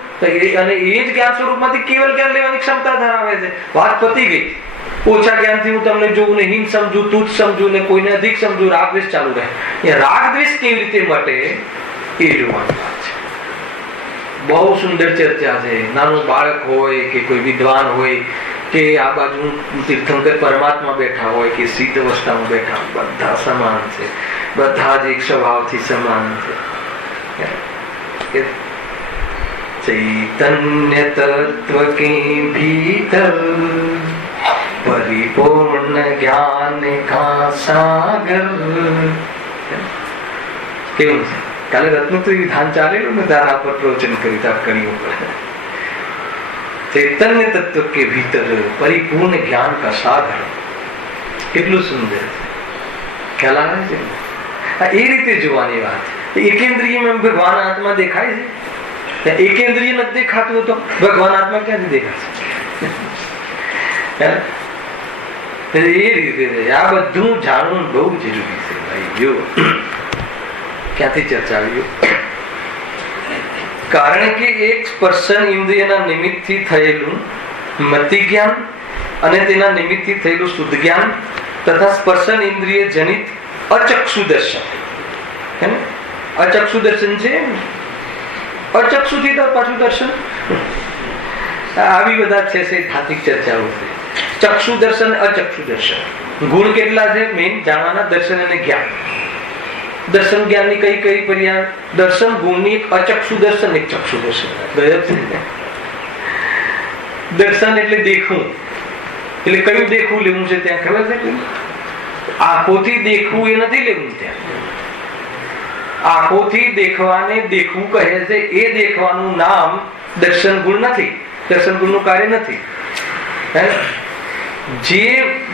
અને એ જ જ્ઞાન સ્વરૂપમાંથી કેવલ જ્ઞાન લેવાની ક્ષમતા ધરાવે છે. વાત પતી ગઈ. ઓછા જ્ઞાનથી હું તમને જોઉં ને હીન સમજુ, તુચ્છ સમજુ ને કોઈને અધિક સમજુ, રાગ દ્વેષ ચાલુ રહે. રાગ દ્વેષ કેવી રીતે મટે એ જોવાની વાત છે. બહુ સુંદર ચર્ચા છે. નાનું બાળક હોય કે કોઈ વિદ્વાન હોય કે આ બાજુ તીર્થંકર પરમાત્મા બેઠા હોય કે સિદ્ધ અવસ્થામાં બેઠા, બધા સમાન છે, બધા જ એક સ્વભાવથી સમાન છે. ચૈતન્ય તત્વ કે ભીતર પરિપૂર્ણ જ્ઞાન કા સાગર. કેવું છે? કાલે રત્ન તો વિધાન ચાલેલું ને, તારા પર પ્રવચન કર્યું તાર કણીઓ પર. ચૈતન્ય તત્વ કે ભીતર પરિપૂર્ણ જ્ઞાન કા સાગર. કેટલું સુંદર ખ્યાલ આવે છે. એ રીતે જોવાની વાત. એકેન્દ્રિયમાં ભગવાન આત્મા દેખાય છે. એકેન્દ્રિય નથી દેખાતું તો ભગવાન આત્મા ક્યાંથી દેખાશે? એ રીતે આ બધું જાણવું બહુ જરૂરી છે ભાઈ. જો ક્યાંથી ચર્ચા આવી? કારણ કે એક સ્પર્શન ઇન્દ્રિયના નિમિત્તથી થયેલું મતિ જ્ઞાન અને તેના નિમિત્તથી થયેલું શુદ્ધ જ્ઞાન તથા સ્પર્શન ઇન્દ્રિય જનિત અચક્ષુ દર્શન. અચક્ષુ દર્શન છે, અચક્ષુથી પાછું દર્શન. આવી બધા છે સૈદ્ધાંતિક ચર્ચાઓ છે. ચક્ષુ દર્શન, અચક્ષુ દર્શન. ગુણ કેટલા છે મેઇન જાણવાના? દર્શન અને જ્ઞાન. દર્શન જ્ઞાનની કઈ કઈ પર્યાય? દર્શન ગુણની એક અચક્ષુ દર્શન, એક ચક્ષુ દર્શન. દર્શન એટલે દેખવું. એટલે કયું દેખવું લેવું છે ત્યાં ખબર છે? આંખોથી દેખવું એ નથી લેવું ત્યાં. આંખોથી દેખવાને દેખવું કહે છે. એ દેખવાનું નામ દર્શન ગુણ નથી, દર્શન ગુણનું કાર્ય નથી. જે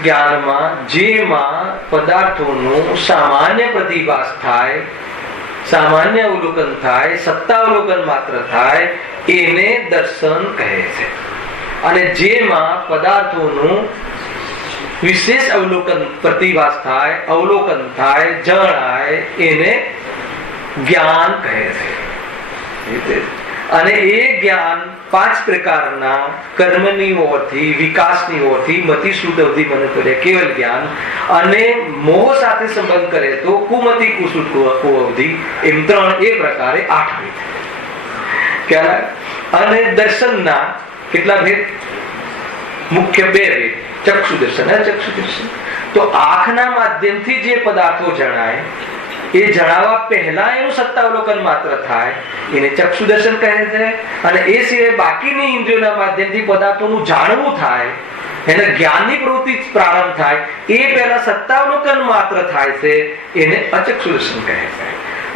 જ્ઞાનમાં જેમાં પદાર્થોનું સામાન્ય પ્રતિભાસ થાય, સામાન્ય અવલોકન થાય, સત્તાવલોકન માત્ર થાય, એને દર્શન કહે છે. અને જેમાં પદાર્થોનું વિશેષ અવલોકન પ્રતિભાસ થાય, અવલોકન થાય, જણાય, એને જ્ઞાન કહે છે. અને એ જ્ઞાન 5 પ્રકારના કર્મની ઓરથી, વિકાસની ઓરથી, મતિ શુદ્ધ અવધિ મને કરે કેવલ જ્ઞાન, અને મોહ સાથે સંબંધ કરે તો કુમતિ કુશુદ્ધ કુઅવધિ, એમ 3 એ પ્રકારે 8 ભેદ. અને દર્શનના કેટલા ભેદ? મુખ્ય 2 ભેદ. ચક્ષુ દર્શન, અચક્ષુ દર્શન. તો આંખના માધ્યમથી જે પદાર્થો જણાય એ જણાવવા પહેલા એનું સત્તાવલોકન માત્ર થાય એને ચક્ષુ દર્શન કહે છે. અને એ સિવાય બાકીની ઇન્દ્રિયોના માધ્યમથી પદાર્થોનું જાણવું થાય, એને જ્ઞાનની પ્રવૃત્તિ પ્રારંભ થાય, એ પહેલા સત્તાવલોકન માત્ર થાય છે એને અચક્ષુ દર્શન કહે છે.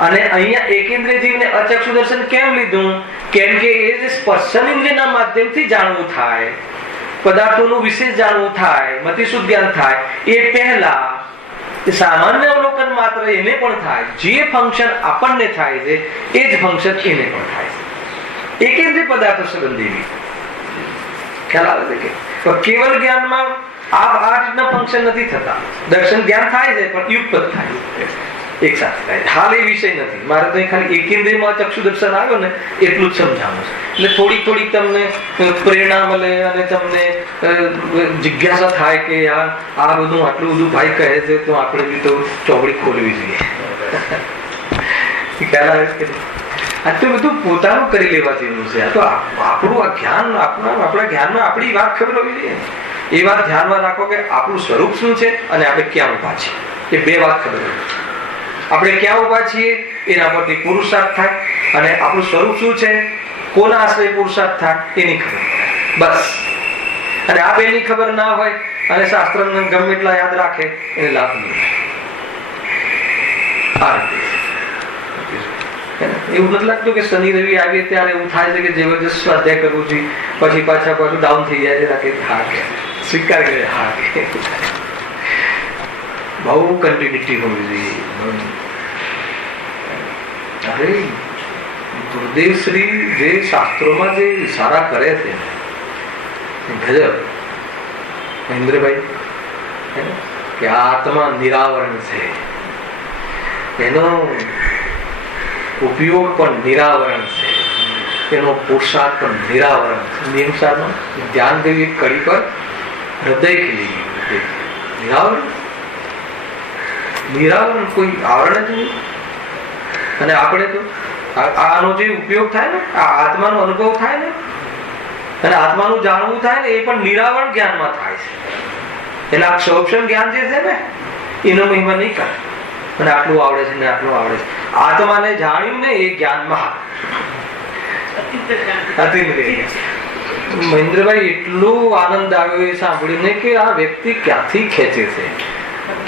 અને અહીંયા એકેન્દ્રિય જીવને અચક્ષુ દર્શન કેમ લીધું? કેમ કે એ જે સ્પર્શન ઇન્દ્રિયના માધ્યમથી જાણવું થાય, પદાર્થોનું વિશેષ જાણવું થાય, મતિશુદ્ધ જ્ઞાન થાય, એ પહેલા સામાન્ય અવલોકન માત્ર એને પણ થાય. જે ફંક્શન આપણને થાય છે એ જ ફંક્શન એને પણ થાય છે. એકેન્દ્રિય પદાર્થો સંબંધી ખ્યાલ આવે છે કે કેવલ જ્ઞાનમાં આ રીતના ફંક્શન નથી થતા. દર્શન જ્ઞાન થાય છે પણ યુગપત થાય, એક સાથે થાય. હાલ એ વિષય નથી મારે તો ખાલી એકેન્દ્રિયમાં ચક્ષુ દર્શન આવ્યો ને એટલું જ સમજાવવું છે. એટલે થોડીક થોડીક તમને પ્રેરણા મળે અને તમને જિજ્ઞાસા થાય કે આ બધું આટલું બધું ભાઈ કહે છે તો આપણે બી તો ચોપડી ખોલવી જોઈએ. ખ્યાલ આવે કે આટલું બધું પોતાનું કરી લેવા જેવું છે. આ તો આપણું આ જ્ઞાન આપણા જ્ઞાનમાં આપણી વાત ખબર હોવી જોઈએ. એ વાત ધ્યાનમાં રાખો કે આપણું સ્વરૂપ શું છે અને આપણે ક્યાં ઉભા છીએ, એ બે વાત ખબર હોય. આપણે ક્યાં ઉભા છીએ એના પરથી પુરુષાર્થ થાય, અને આપણું સ્વરૂપ શું છે, કોના આશ્રય પુરુષાર્થ થાય એની ખબર બસ. અને આ બેની ખબર ના હોય અને શાસ્ત્ર ગમે એટલા યાદ રાખે એને લાભ નહીં થાય. એવું નથી લાગતું કે શનિ રવિ આવીએ ત્યારે એવું થાય છે કે જબરજસ્ત સ્વાધ્યાય કરવું છે, પછી પાછું ડાઉન થઈ જાય છે. હા કે સ્વીકાર કરે, હા કે બહુ કન્ટિન્યુટી હોવી જોઈએ. અરે ગુરુદેવ શ્રી જે શાસ્ત્રોમાં જે ઇશારા કરે છે ગજબ. મહેન્દ્રભાઈ કે આ આત્મા નિરાવરણ છે, એનો ઉપયોગ પણ નિરાવરણ છે, એનો પુરુષાર્થ પણ નિરાવરણ છે. નિયમસારમાં ધ્યાન દેવી એક કડી પર હૃદય ખીલી ગયું. નિરાવરણ, નિરાવરણ કોઈ આવરણ જ નહીં. અને આપણે તો આનો જે ઉપયોગ થાય ને, આ આત્માનો અનુભવ થાય ને અને આત્માનું જાણવું થાય ને, એ પણ નિરાવરણ જ્ઞાનમાં થાય છે. એટલે આ ક્ષોભન જ્ઞાન જે છે ને એનો મહિમા નહીં કરે. અને આટલું આવડે છે ને આટલું આવડે છે. આત્માને જાણ્યું ને એ જ્ઞાનમાં મહેન્દ્રભાઈ એટલું આનંદ આવ્યો એ સાંભળીને કે આ વ્યક્તિ ક્યાંથી ખેંચે છે,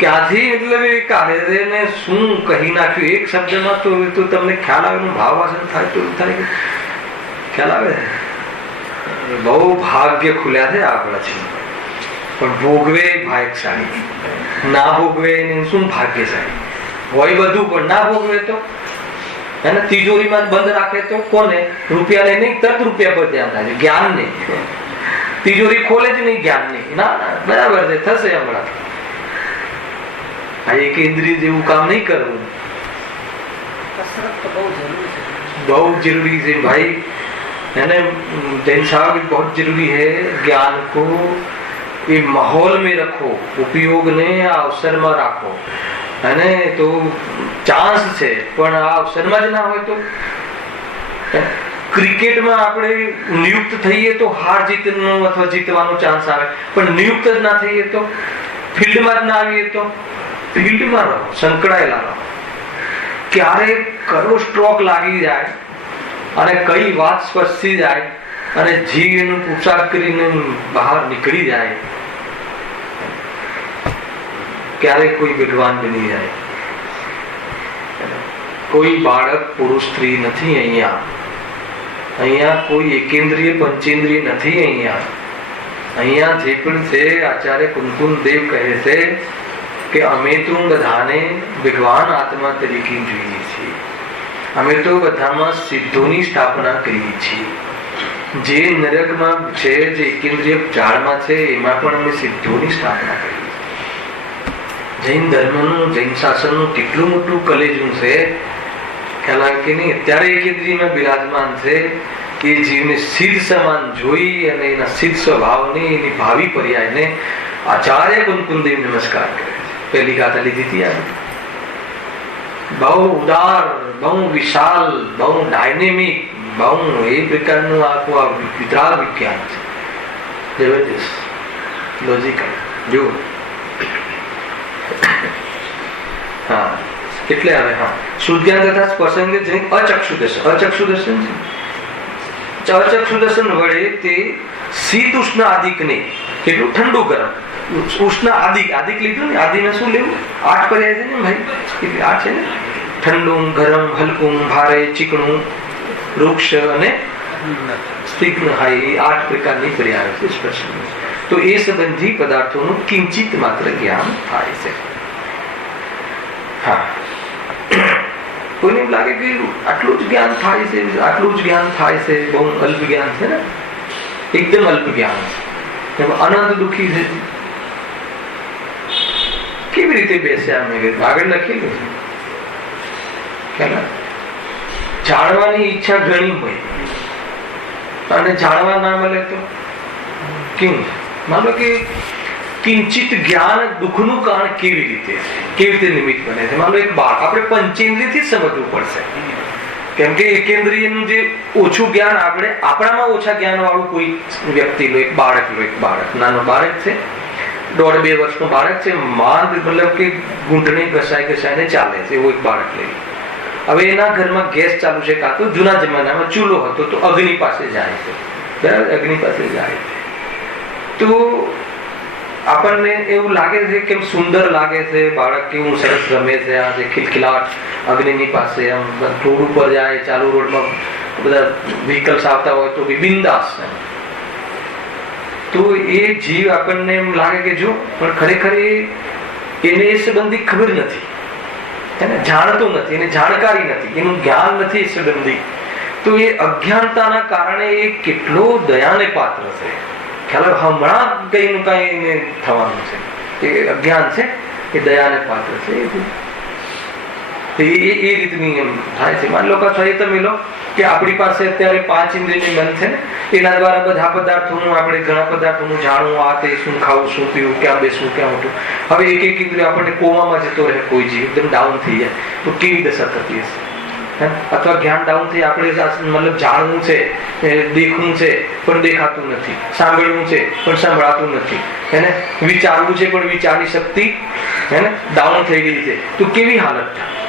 ક્યાંથી એટલે કાઢે છે ને શું કહી નાખ્યું એક શબ્દમાં. તો તમને ખ્યાલ આવે, ભાવ વાસન થાય તો થાય કે ખ્યાલ આવે. બહુ ભાગ્ય ખુલ્યા છે આપણા છે, પણ ભોગવે ભાગ્યશાળી, ના ભોગવે શું ભાગ્યશાળી હોય બધું, પણ ના ભોગવે તો એને તિજોરીમાં બંધ રાખે તો કોને? રૂપિયાને નહીં, તરત રૂપિયા પર ધ્યાન થાય છે, જ્ઞાન નહીં. તિજોરી ખોલે જ નહીં જ્ઞાન નહીં. ના બરાબર છે, થશે હમણાં. આ એક ઇન્દ્રિય જેવું કામ નહીં કરવું, બહુ જરૂરી છે भाई. यानी जैन साहब बहुत जरूरी है ज्ञान को ये माहौल में रखो, उपयोग ने अवसर में राखो. અને તો ચાન્સ છે પણ આ અવસરમાં જ ના હોય તો. ક્રિકેટમાં આપણે નિયુક્ત થઈએ તો હાર જીતનો અથવા જીતવાનો ચાન્સ આવે, પણ નિયુક્ત જ ના થઈએ તો, ફિલ્ડમાં જ ના આવીએ તો ફિલ્ડમાં રહો, સંકળાયેલા રહો. ક્યારે કયો સ્ટ્રોક લાગી જાય અને કઈ વાત સ્પર્શી જાય અને જીવ એનું પુરુષાર્થ કરીને બહાર નીકળી જાય, ક્યારે કોઈ વિદ્વાન બની જાય. કોઈ બાળક પુરુષ સ્ત્રી નથી અહીંયા કોઈ એકેન્દ્રિય પંચેન્દ્રિય નથી. અહીંયા જે પણ છે આચાર્ય કુમકુમ દેવ કહે છે કે અમે તો બધાને ભગવાન આત્મા તરીકે જોઈએ છીએ. અમે તો બધામાં સિદ્ધોની સ્થાપના કરીએ છીએ. જે નરકમાં છે, જે એકેન્દ્રિય ઝાડમાં છે એમાં પણ અમે સિદ્ધોની સ્થાપના કરીએ. જૈન ધર્મનું, જૈન શાસનનું કેટલું મોટું કલેજું છે ખ્યાલ આવે કે નહીં. અત્યારે એકેન્દ્રિયમાં બિરાજમાન છે કે જીવને સિદ્ધ સમાન જોઈ અને એના સિદ્ધ સ્વભાવને, એની ભાવિ પર્યાયને આચાર્ય કુમકુમદેવ નમસ્કાર કરે છે. પહેલી ગાથા લીધી હતી આ. બહુ ઉદાર, બહુ વિશાલ, બહુ ડાયનેમિક, બહુ એ પ્રકારનું આખું આ વિતરાગ વિજ્ઞાન છે. જબરજસ્ત. લોજિકલ. જો હા એટલે હવે હા શુદ્ધ જ્ઞાન તથા સ્પર્શેન્દ્રિય જનિત અચક્ષુ દર્શન. અચક્ષુ દર્શન છે. અચક્ષુ દર્શન વડે તે શીત ઉષ્ણ આદિકને કેટલું ઠંડુ ગરમ ઉષ્ણ આદિક લીધું ને. આદિને શું લેવું? 8 પર્યાય છે ને ભાઈ. 8 છે ને. ઠંડુ, ગરમ, હલકું, ભારે, ચીકણું, વૃક્ષ અને સ્નિગ્ધ. હા એ 8 પ્રકારની પર્યાય છે સ્પર્શ. તો એ સંબંધી પદાર્થોનું કિંચિત માત્ર જ્ઞાન થાય છે. હા કોઈને એમ લાગે કે આટલું જ જ્ઞાન થાય છે, આટલું જ જ્ઞાન થાય છે, બહુ અલ્પ જ્ઞાન છે ને, એકદમ અલ્પ જ્ઞાન છે, અનંત દુઃખી છે. કેવી રીતે બેસ્યા? મેં આગળ લખેલું છે જાણવાની ઈચ્છા ઘણી હોય અને જાણવા ના મળે તો કેમ? માનો કે કિંચિત જ્ઞાન દુઃખનું કારણ કેવી રીતે નિમિત્ત બને છે? માનો એક બાળક, આપણે પંચેન્દ્રિયથી સમજવું પડશે. કેમ કે એકેન્દ્રિયનું જે ઓછું જ્ઞાન આપણામાં ઓછા જ્ઞાન વાળું કોઈ વ્યક્તિ લો, એક બાળક નાનો બાળક છે, 1.5-2 વર્ષનું બાળક છે, માંદ મતલબ કે ઘૂંટણી ઘસાઈને ચાલે છે, એવું એક બાળક લઈ. હવે એના ઘરમાં ગેસ ચાલુ છે, કાં તો જૂના જમાનામાં ચૂલો હતો તો અગ્નિ પાસે જાય છે, બરાબર? અગ્નિ પાસે જાય છે તો આપણને એવું લાગે છે કે સુંદર લાગે છે, બાળક કેવું સરસ રમે છે, આ જે ખિલખિલાટ અગ્નિની પાસે, આમ રોડ ઉપર જાય, ચાલુ રોડમાં બધા વ્હીકલ્સ આવતા હોય તો બિંદાસ. તો એ જીવ આપણને એમ લાગે કે જો, પણ ખરેખર એને એ સંબંધી ખબર નથી, એને જાણતો નથી, એને જાણકારી નથી, એનું જ્ઞાન નથી એ સંબંધી. તો એ અજ્ઞાનતાના કારણે એ કેટલો દયાને પાત્ર છે. ખ્યાલ હમણાં કઈનું કઈ એને થવાનું છે, એ અજ્ઞાન છે, એ દયાને પાત્ર છે. એ રીતની એમ થાય છે. માની લો કે તમે લો કે આપણી પાસે અત્યારે 5 ઇન્દ્રિયની મન છે ને, એના દ્વારા બધા પદાર્થોનું, આપણે ઘણા પદાર્થોનું જાણવું, આ તે, શું ખાવું, શું પીવું, ક્યાં બેસવું, ક્યાં ઉઠવું. હવે એક ઇન્દ્રિય આપણને કોમામાં જતો રહે, કોઈ જીવ એકદમ ડાઉન થઈ જાય તો કેવી દશા થતી હશે? અથવા જ્ઞાન ડાઉન થઈ, આપણે મતલબ જાણવું છે, દેખવું છે પણ દેખાતું નથી, સાંભળવું છે પણ સંભળાતું નથી, એને વિચારવું છે પણ વિચારની શક્તિ એને ડાઉન થઈ ગઈ છે, તો કેવી હાલત થાય?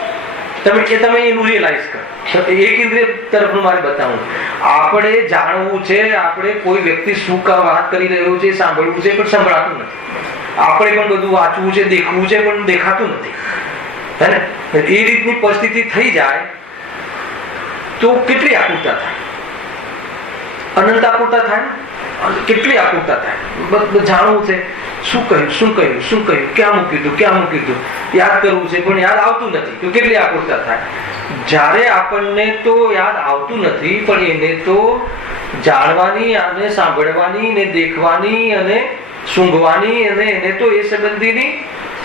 તમે એનું રિયલાઇઝ કરો. એક ઇન્દ્રિય તરફનું મારે બતાવું, આપણે જાણવું છે, આપણે કોઈ વ્યક્તિ શું વાત કરી રહ્યો છે સાંભળવું છે પણ સંભળાતું નથી, આપણે પણ બધું વાંચવું છે, દેખવું છે પણ દેખાતું નથી, હે ને? એ રીતની પરિસ્થિતિ થઈ જાય તો કેટલી આકુરતા થાય? અનંત આકુરતા થાય. કેટલી આકુરતા થાય? જાણવું છે, શું કહ્યું, ક્યાં મૂક્યું હતું, યાદ કરવું છે પણ યાદ આવતું નથી, તો કેટલી આકુરતા થાય? જ્યારે આપણને તો યાદ આવતું નથી પણ એને તો જાણવાની અને સાંભળવાની ને દેખવાની અને સૂંઘવાની અને એને તો એ સંબંધીની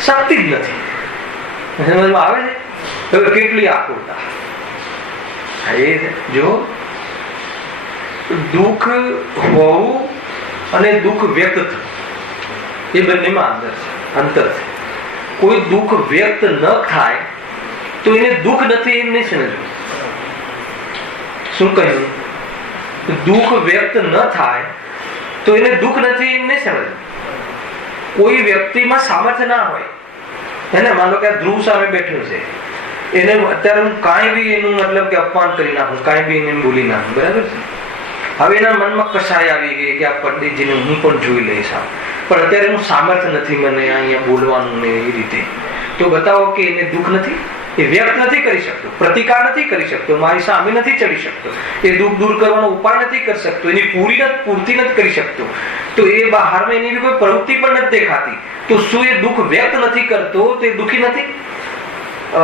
શક્તિ જ નથી. સમજમાં આવે છે? હવે કેટલી આકુરતા! જો દુઃખ હોવું અને દુઃખ વ્યક્ત થવું એ બંનેમાં અંતર છે. કોઈ દુઃખ વ્યક્ત ન થાય તો એને દુઃખ નથી એમ નહીં સમજવું. શું કહ્યું? દુઃખ વ્યક્ત ન થાય તો એને દુઃખ નથી એમ નહીં સમજવું. કોઈ વ્યક્તિમાં સામર્થ્ય ના હોય, એને માનો કે આ ધ્રુવ સામે બેઠું છે, એને અત્યારે હું કાંઈ બી એનું મતલબ કે અપમાન કરી નાખું, કાંઈ બી એને બોલી નાખું, બરાબર છે? હવે એના મનમાં કશાય આવી ગઈ કે આ પંડિતજીને હું પણ જોઈ લઈશ, પણ અત્યારે એનું સામર્થ્ય નથી મને અહીંયા બોલવાનું ને એ રીતે. તો બતાવો કે એને દુઃખ નથી, એ વ્યક્ત નથી કરી શકતો, પ્રતિકાર નથી કરી શકતો, મારી સામે નથી ચડી શકતો, એ દુઃખ દૂર કરવાનો ઉપાય નથી કરી શકતો, એની પૂર્તિ નથી કરી શકતો, તો એ બહારમાં એની કોઈ પ્રવૃત્તિ પણ નથી દેખાતી, તો શું એ દુઃખ વ્યક્ત નથી કરતો તો એ દુઃખી નથી?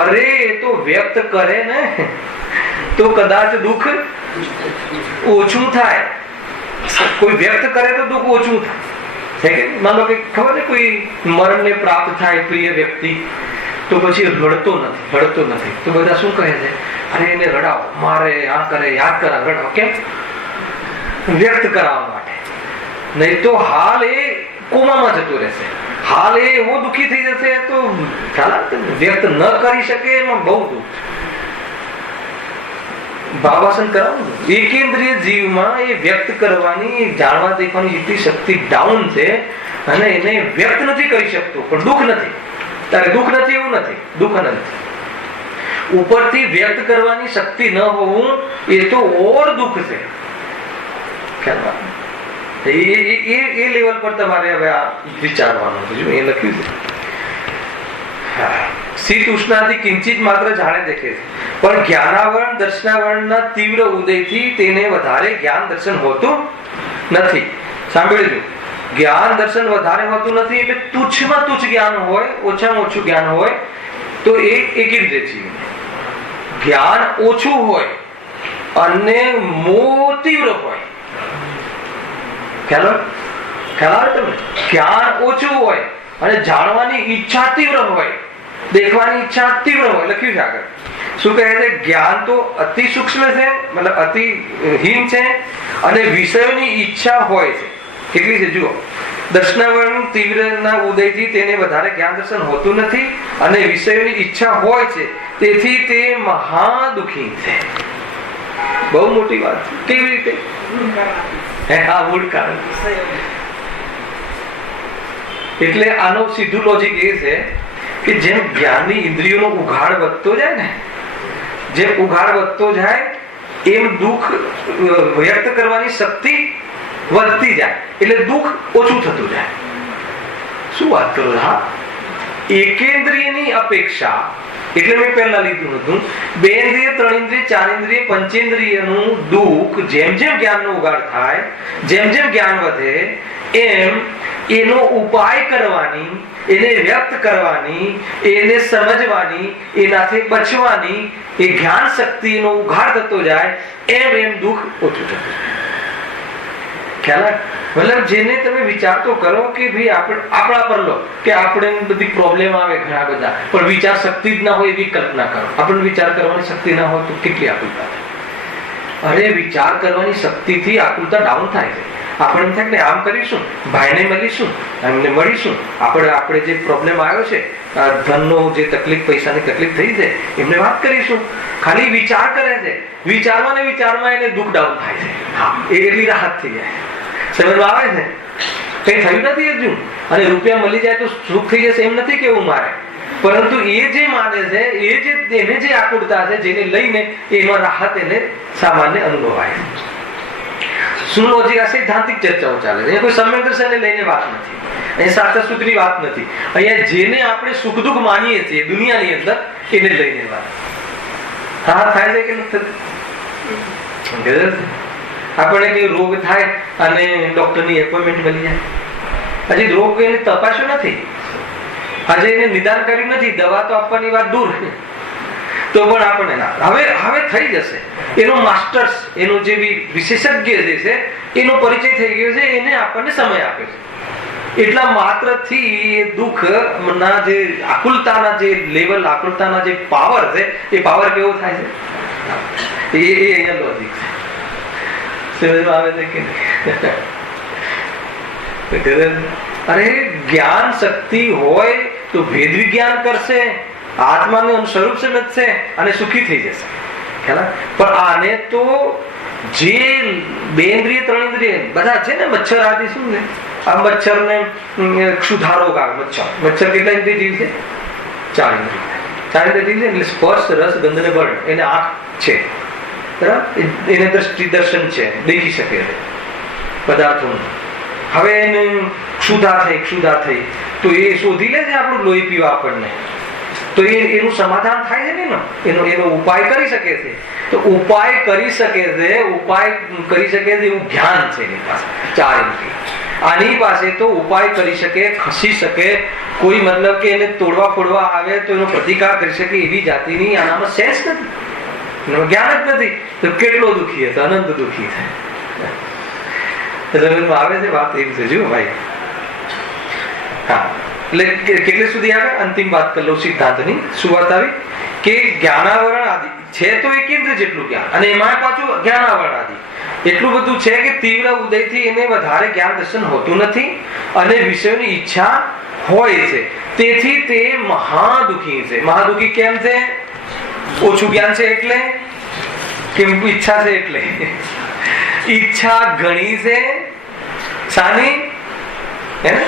અરે એ તો વ્યક્ત કરે ને તો કદાચ દુઃખ ઓછું થાય. કોઈ વ્યક્ત કરે તો દુઃખ ઓછું થાય. માનો કે ખબર ને કોઈ મરણને પ્રાપ્ત થાય પ્રિય વ્યક્તિ, તો પછી રડતો નથી, તો બધા શું કહે છે? અરે એને રડાવો, મારે આ કરે, યાદ કરાવ, રડાવો. કેમ? વ્યક્ત કરાવવા માટે. નહીં તો હાલ એ કોમામાં જતો રહેશે, હાલ એ એવો દુઃખી થઈ જશે તો વ્યક્ત ન કરી શકે એમાં બહુ દુઃખ. ભાવાસન કરાવું. એકેન્દ્રિય જીવમાં એ વ્યક્ત કરવાની, જાણવા દેખવાની જેટલી શક્તિ ડાઉન છે, અને એને વ્યક્ત નથી કરી શકતો, પણ દુઃખ નથી. તારે દુઃખ નથી એવું નથી, દુઃખ અનંત. ઉપરથી વ્યક્ત કરવાની શક્તિ ન હોવું એ તો ઓર દુઃખ છે. એ લેવલ પર તમારે હવે આ વિચારવાનું છે. એ લખ્યું છે શીત ઉષ્ણાથી કિંચિત માત્ર જાણે દેખે છે, પણ જ્ઞાનાવરણ દર્શનાવરણના તીવ્ર ઉદયથી તેને વધારે જ્ઞાન દર્શન હોતું નથી. સાંભળજો, જ્ઞાન દર્શન વધારે હોતું નથી એટલે તુચ્છમાં તુચ્છ જ્ઞાન હોય, ઓછામાં ઓછું જ્ઞાન હોય તો એ એકેન્દ્રિય જીવ. જ્ઞાન ઓછું હોય અને મોહ તીવ્ર હોય. ખ્યાલ આવે તમને? જ્ઞાન ઓછું હોય અને જાણવાની ઈચ્છા તીવ્ર હોય, દેખવાની ઈચ્છા તીવ્ર હોય. લખ્યું છે આગળ. શું કહે છે? જ્ઞાન તો અતિ સૂક્ષ્મ છે, મતલબ અતિ હીન છે, અને વિષયોની ઈચ્છા હોય છે. કેટલી છે જુઓ. દર્શનાવરણ તીવ્રના ઉદયથી તેને વધારે જ્ઞાન દર્શન હોતું નથી અને વિષયોની ઈચ્છા હોય છે, તેથી તે મહા દુઃખી છે. બહુ મોટી વાત છે. કેવી રીતે? હા, મૂળ કારણ. એટલે આનો સીધું લોજિક એ છે કે જેમ જ્ઞાનની ઇન્દ્રિયોનો ઉઘાડ વધતો જાય ને, જેમ ઉઘાડ વધતો જાય એમ દુઃખ વ્યક્ત કરવાની શક્તિ વધતી જાય, એટલે દુઃખ ઓછું થતું જાય. શું વાત કરો? હા, એકેન્દ્રિયની અપેક્ષા, એટલે મેં પહેલા લીધું હતું, 2 ઇન્દ્રિય 3 ઇન્દ્રિય 4 ઇન્દ્રિય પંચેન્દ્રિયનું દુઃખ જેમ જેમ જ્ઞાનનો ઉઘાડ થાય, જેમ જેમ જ્ઞાન વધે એમ એનો ઉપાય કરવાની, એને વ્યક્ત કરવાની, એને સમજવાની, એનાથી બચવાની એ જ્ઞાન શક્તિનો ઉઘાડ થતો જાય એમ એમ દુઃખ ઓછું થતું જાય. ખ્યાલ? મતલબ જેને તમે વિચાર તો કરો કે ભાઈ આપણા પર લો કે આપણે બધી પ્રોબ્લેમ આવે ઘણા બધા, પણ વિચાર શક્તિ જ ના હોય એવી કલ્પના કરો. આપણને વિચાર કરવાની શક્તિ ના હોય તો કેટલી આકુલતા થાય. અરે વિચાર કરવાની શક્તિથી આકુલતા ડાઉન થાય છે. આપણે એમ થાય કે આમ કરીશું, ભાઈને મળીશું, એમને મળીશું, આપણે જે પ્રોબ્લેમ આવ્યો છે, ધનનો જે તકલીફ, પૈસાની તકલીફ થઈ છે, એમને વાત કરીશું. ખાલી વિચાર કરે છે, વિચારમાં ને વિચારમાં એને દુઃખ ડાઉન થાય છે. હા, એટલી રાહત થઈ જાય. સમજમાં આવે છે? કઈ થયું નથી હજુ. અને રૂપિયા મળી જાય તો સુખ થઈ જશે એમ નથી કેવું મારે, પરંતુ એ જે માને છે, એને જે આકુળતા છે, જેને લઈને એમાં રાહત એને સામાન્ય અનુભવાય. શું લોજિક? આ સૈદ્ધાંતિક ચર્ચાઓ ચાલે છે. કોઈ સમ્યક દર્શનને લઈને વાત નથી, અહીંયા શાસ્ત્ર સૂત્રની વાત નથી. અહીંયા જેને આપણે સુખ દુઃખ માનીએ છીએ દુનિયાની અંદર એને લઈને વાત. હા, થાય છે કે નથી? આપણે કઈ રોગ થાય અને ડોક્ટરની એપોઇન્ટમેન્ટ મળી જાય, હજી રોગ એને તપાસ્યો નથી, હજી એને નિદાન કર્યું નથી, દવા તો આપવાની વાત દૂર, તો પણ આપણે હવે થઈ જશે. એનો માસ્ટર્સ, એનો જે વિશેષજ્ઞ જે છે એનો પરિચય થઈ ગયો છે, એને આપણને સમય આપ્યો છે. એટલા માત્રથી એ દુઃખ ના જે આકુલતાના જે લેવલ, આકુલતાના જે પાવર છે, એ પાવર કેવો થાય છે? એ અહીંયા લોજિક છે. સમજમાં આવે છે કે નહીં? અરે જ્ઞાન શક્તિ હોય તો ભેદ વિજ્ઞાન કરશે, આત્માનું સ્વરૂપ સમજશે અને સુખી થઈ જશે. ખ્યાલ? પણ આને તો જે 2 ઇન્દ્રિય 3 ઇન્દ્રિય બધા છે ને, મચ્છર આદિ, શું ને આ મચ્છર ને ક્ષુધારો આવે. મચ્છર કેટલા ઇન્દ્રિય જીવ છે? 4 ઇન્દ્રિય. 4 ઇન્દ્રિય જીવ છે એટલે સ્પર્શ, રસ, ગંધ ને વર્ણ. એને આંખ છે, એને દ્રષ્ટિ દર્શન છે, દેખી શકે પદાર્થોનું. હવે એને ક્ષુધા થઈ તો એ શોધી લે છે આપણું લોહી પીવા આપણને, તો એનું સમાધાન થાય છે ને, એનો ઉપાય કરી શકે છે. તો ઉપાય કરી શકે છે એવું જ્ઞાન છે એની પાસે. 4 ઇન્દ્રિય. આની પાસે તો ઉપાય કરી શકે, ખસી શકે, કોઈ મતલબ કે એને તોડવા ફોડવા આવે તો એનો પ્રતિકાર કરી શકે એવી જાતિની આનામાં સેન્સ નથી, જ્ઞાન જ નથી. તો કેટલો દુઃખી હતો, અનંત દુઃખી થાય. આવે છે વાત એમ છે. જો ભાઈ, હા, એટલે કેટલે સુધી આવે? અંતિમ વાત કરી લઉં સિદ્ધાંતની. શું વાત આવી? કે જ્ઞાનાવરણ આદિ છે તો એકેન્દ્ર જેટલું જ્ઞાન, અને એમાં પાછું જ્ઞાનાવરણ આદિ એટલું બધું છે કે તીવ્ર ઉદયથી એને વધારે જ્ઞાન દર્શન હોતું નથી અને વિષયોની ઈચ્છા હોય છે, તેથી તે મહાદુખી છે. મહાદુખી કેમ છે? ઓછું જ્ઞાન છે એટલે, કેમ? ઈચ્છા છે એટલે. ઈચ્છા ઘણી છે, શાની? હે ને?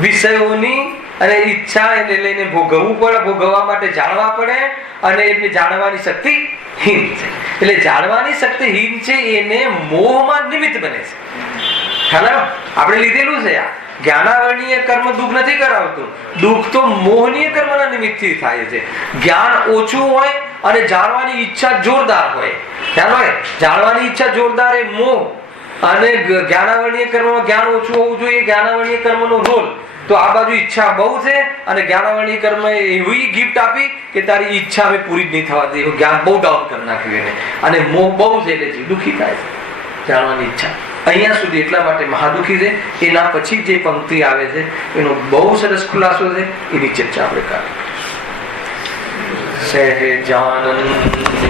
વિષયોની અને ઈચ્છા એને લઈને ભોગવવું પડે, ભોગવવા માટે જાણવા પડે, અને એમને જાણવાની શક્તિ હીન છે. એટલે જાણવાની શક્તિ હીન છે એને મોહમાં નિમિત્ત બને છે. ખ્યાલ આપણે લીધેલું છે. આ જ્ઞાનાવરણીય કર્મ દુઃખ નથી કરાવતું, દુઃખ તો મોહનીય કર્મના નિમિત્તથી થાય છે. જ્ઞાન ઓછું હોય અને જાણવાની ઈચ્છા જોરદાર હોય. ખ્યાલ હોય, જાણવાની ઈચ્છા જોરદાર એ મોહ, અને જ્ઞાનાવરણીય કર્મમાં જ્ઞાન ઓછું હોવું જોઈએ. જ્ઞાનાવરણીય કર્મનો રોલ તો આ બાજુ ઈચ્છા બહુ છે, અને જ્ઞાનાવરણીય કર્મ એવી ગિફ્ટ આપી કે તારી ઈચ્છા હવે પૂરી જ નહીં થવા દે, જ્ઞાન બહુ ડાઉન કરી નાખ્યું એને, અને મોહ બહુ છે એટલે દુઃખી થાય છે. જાણવાની ઈચ્છા અહીંયા સુધી એટલા માટે મહાદુખી છે. એના પછી જે પંક્તિ આવે છે એનો બહુ સરસ ખુલાસો છે, એની ચર્ચા આપણે કરીએ. સહેજાનંદ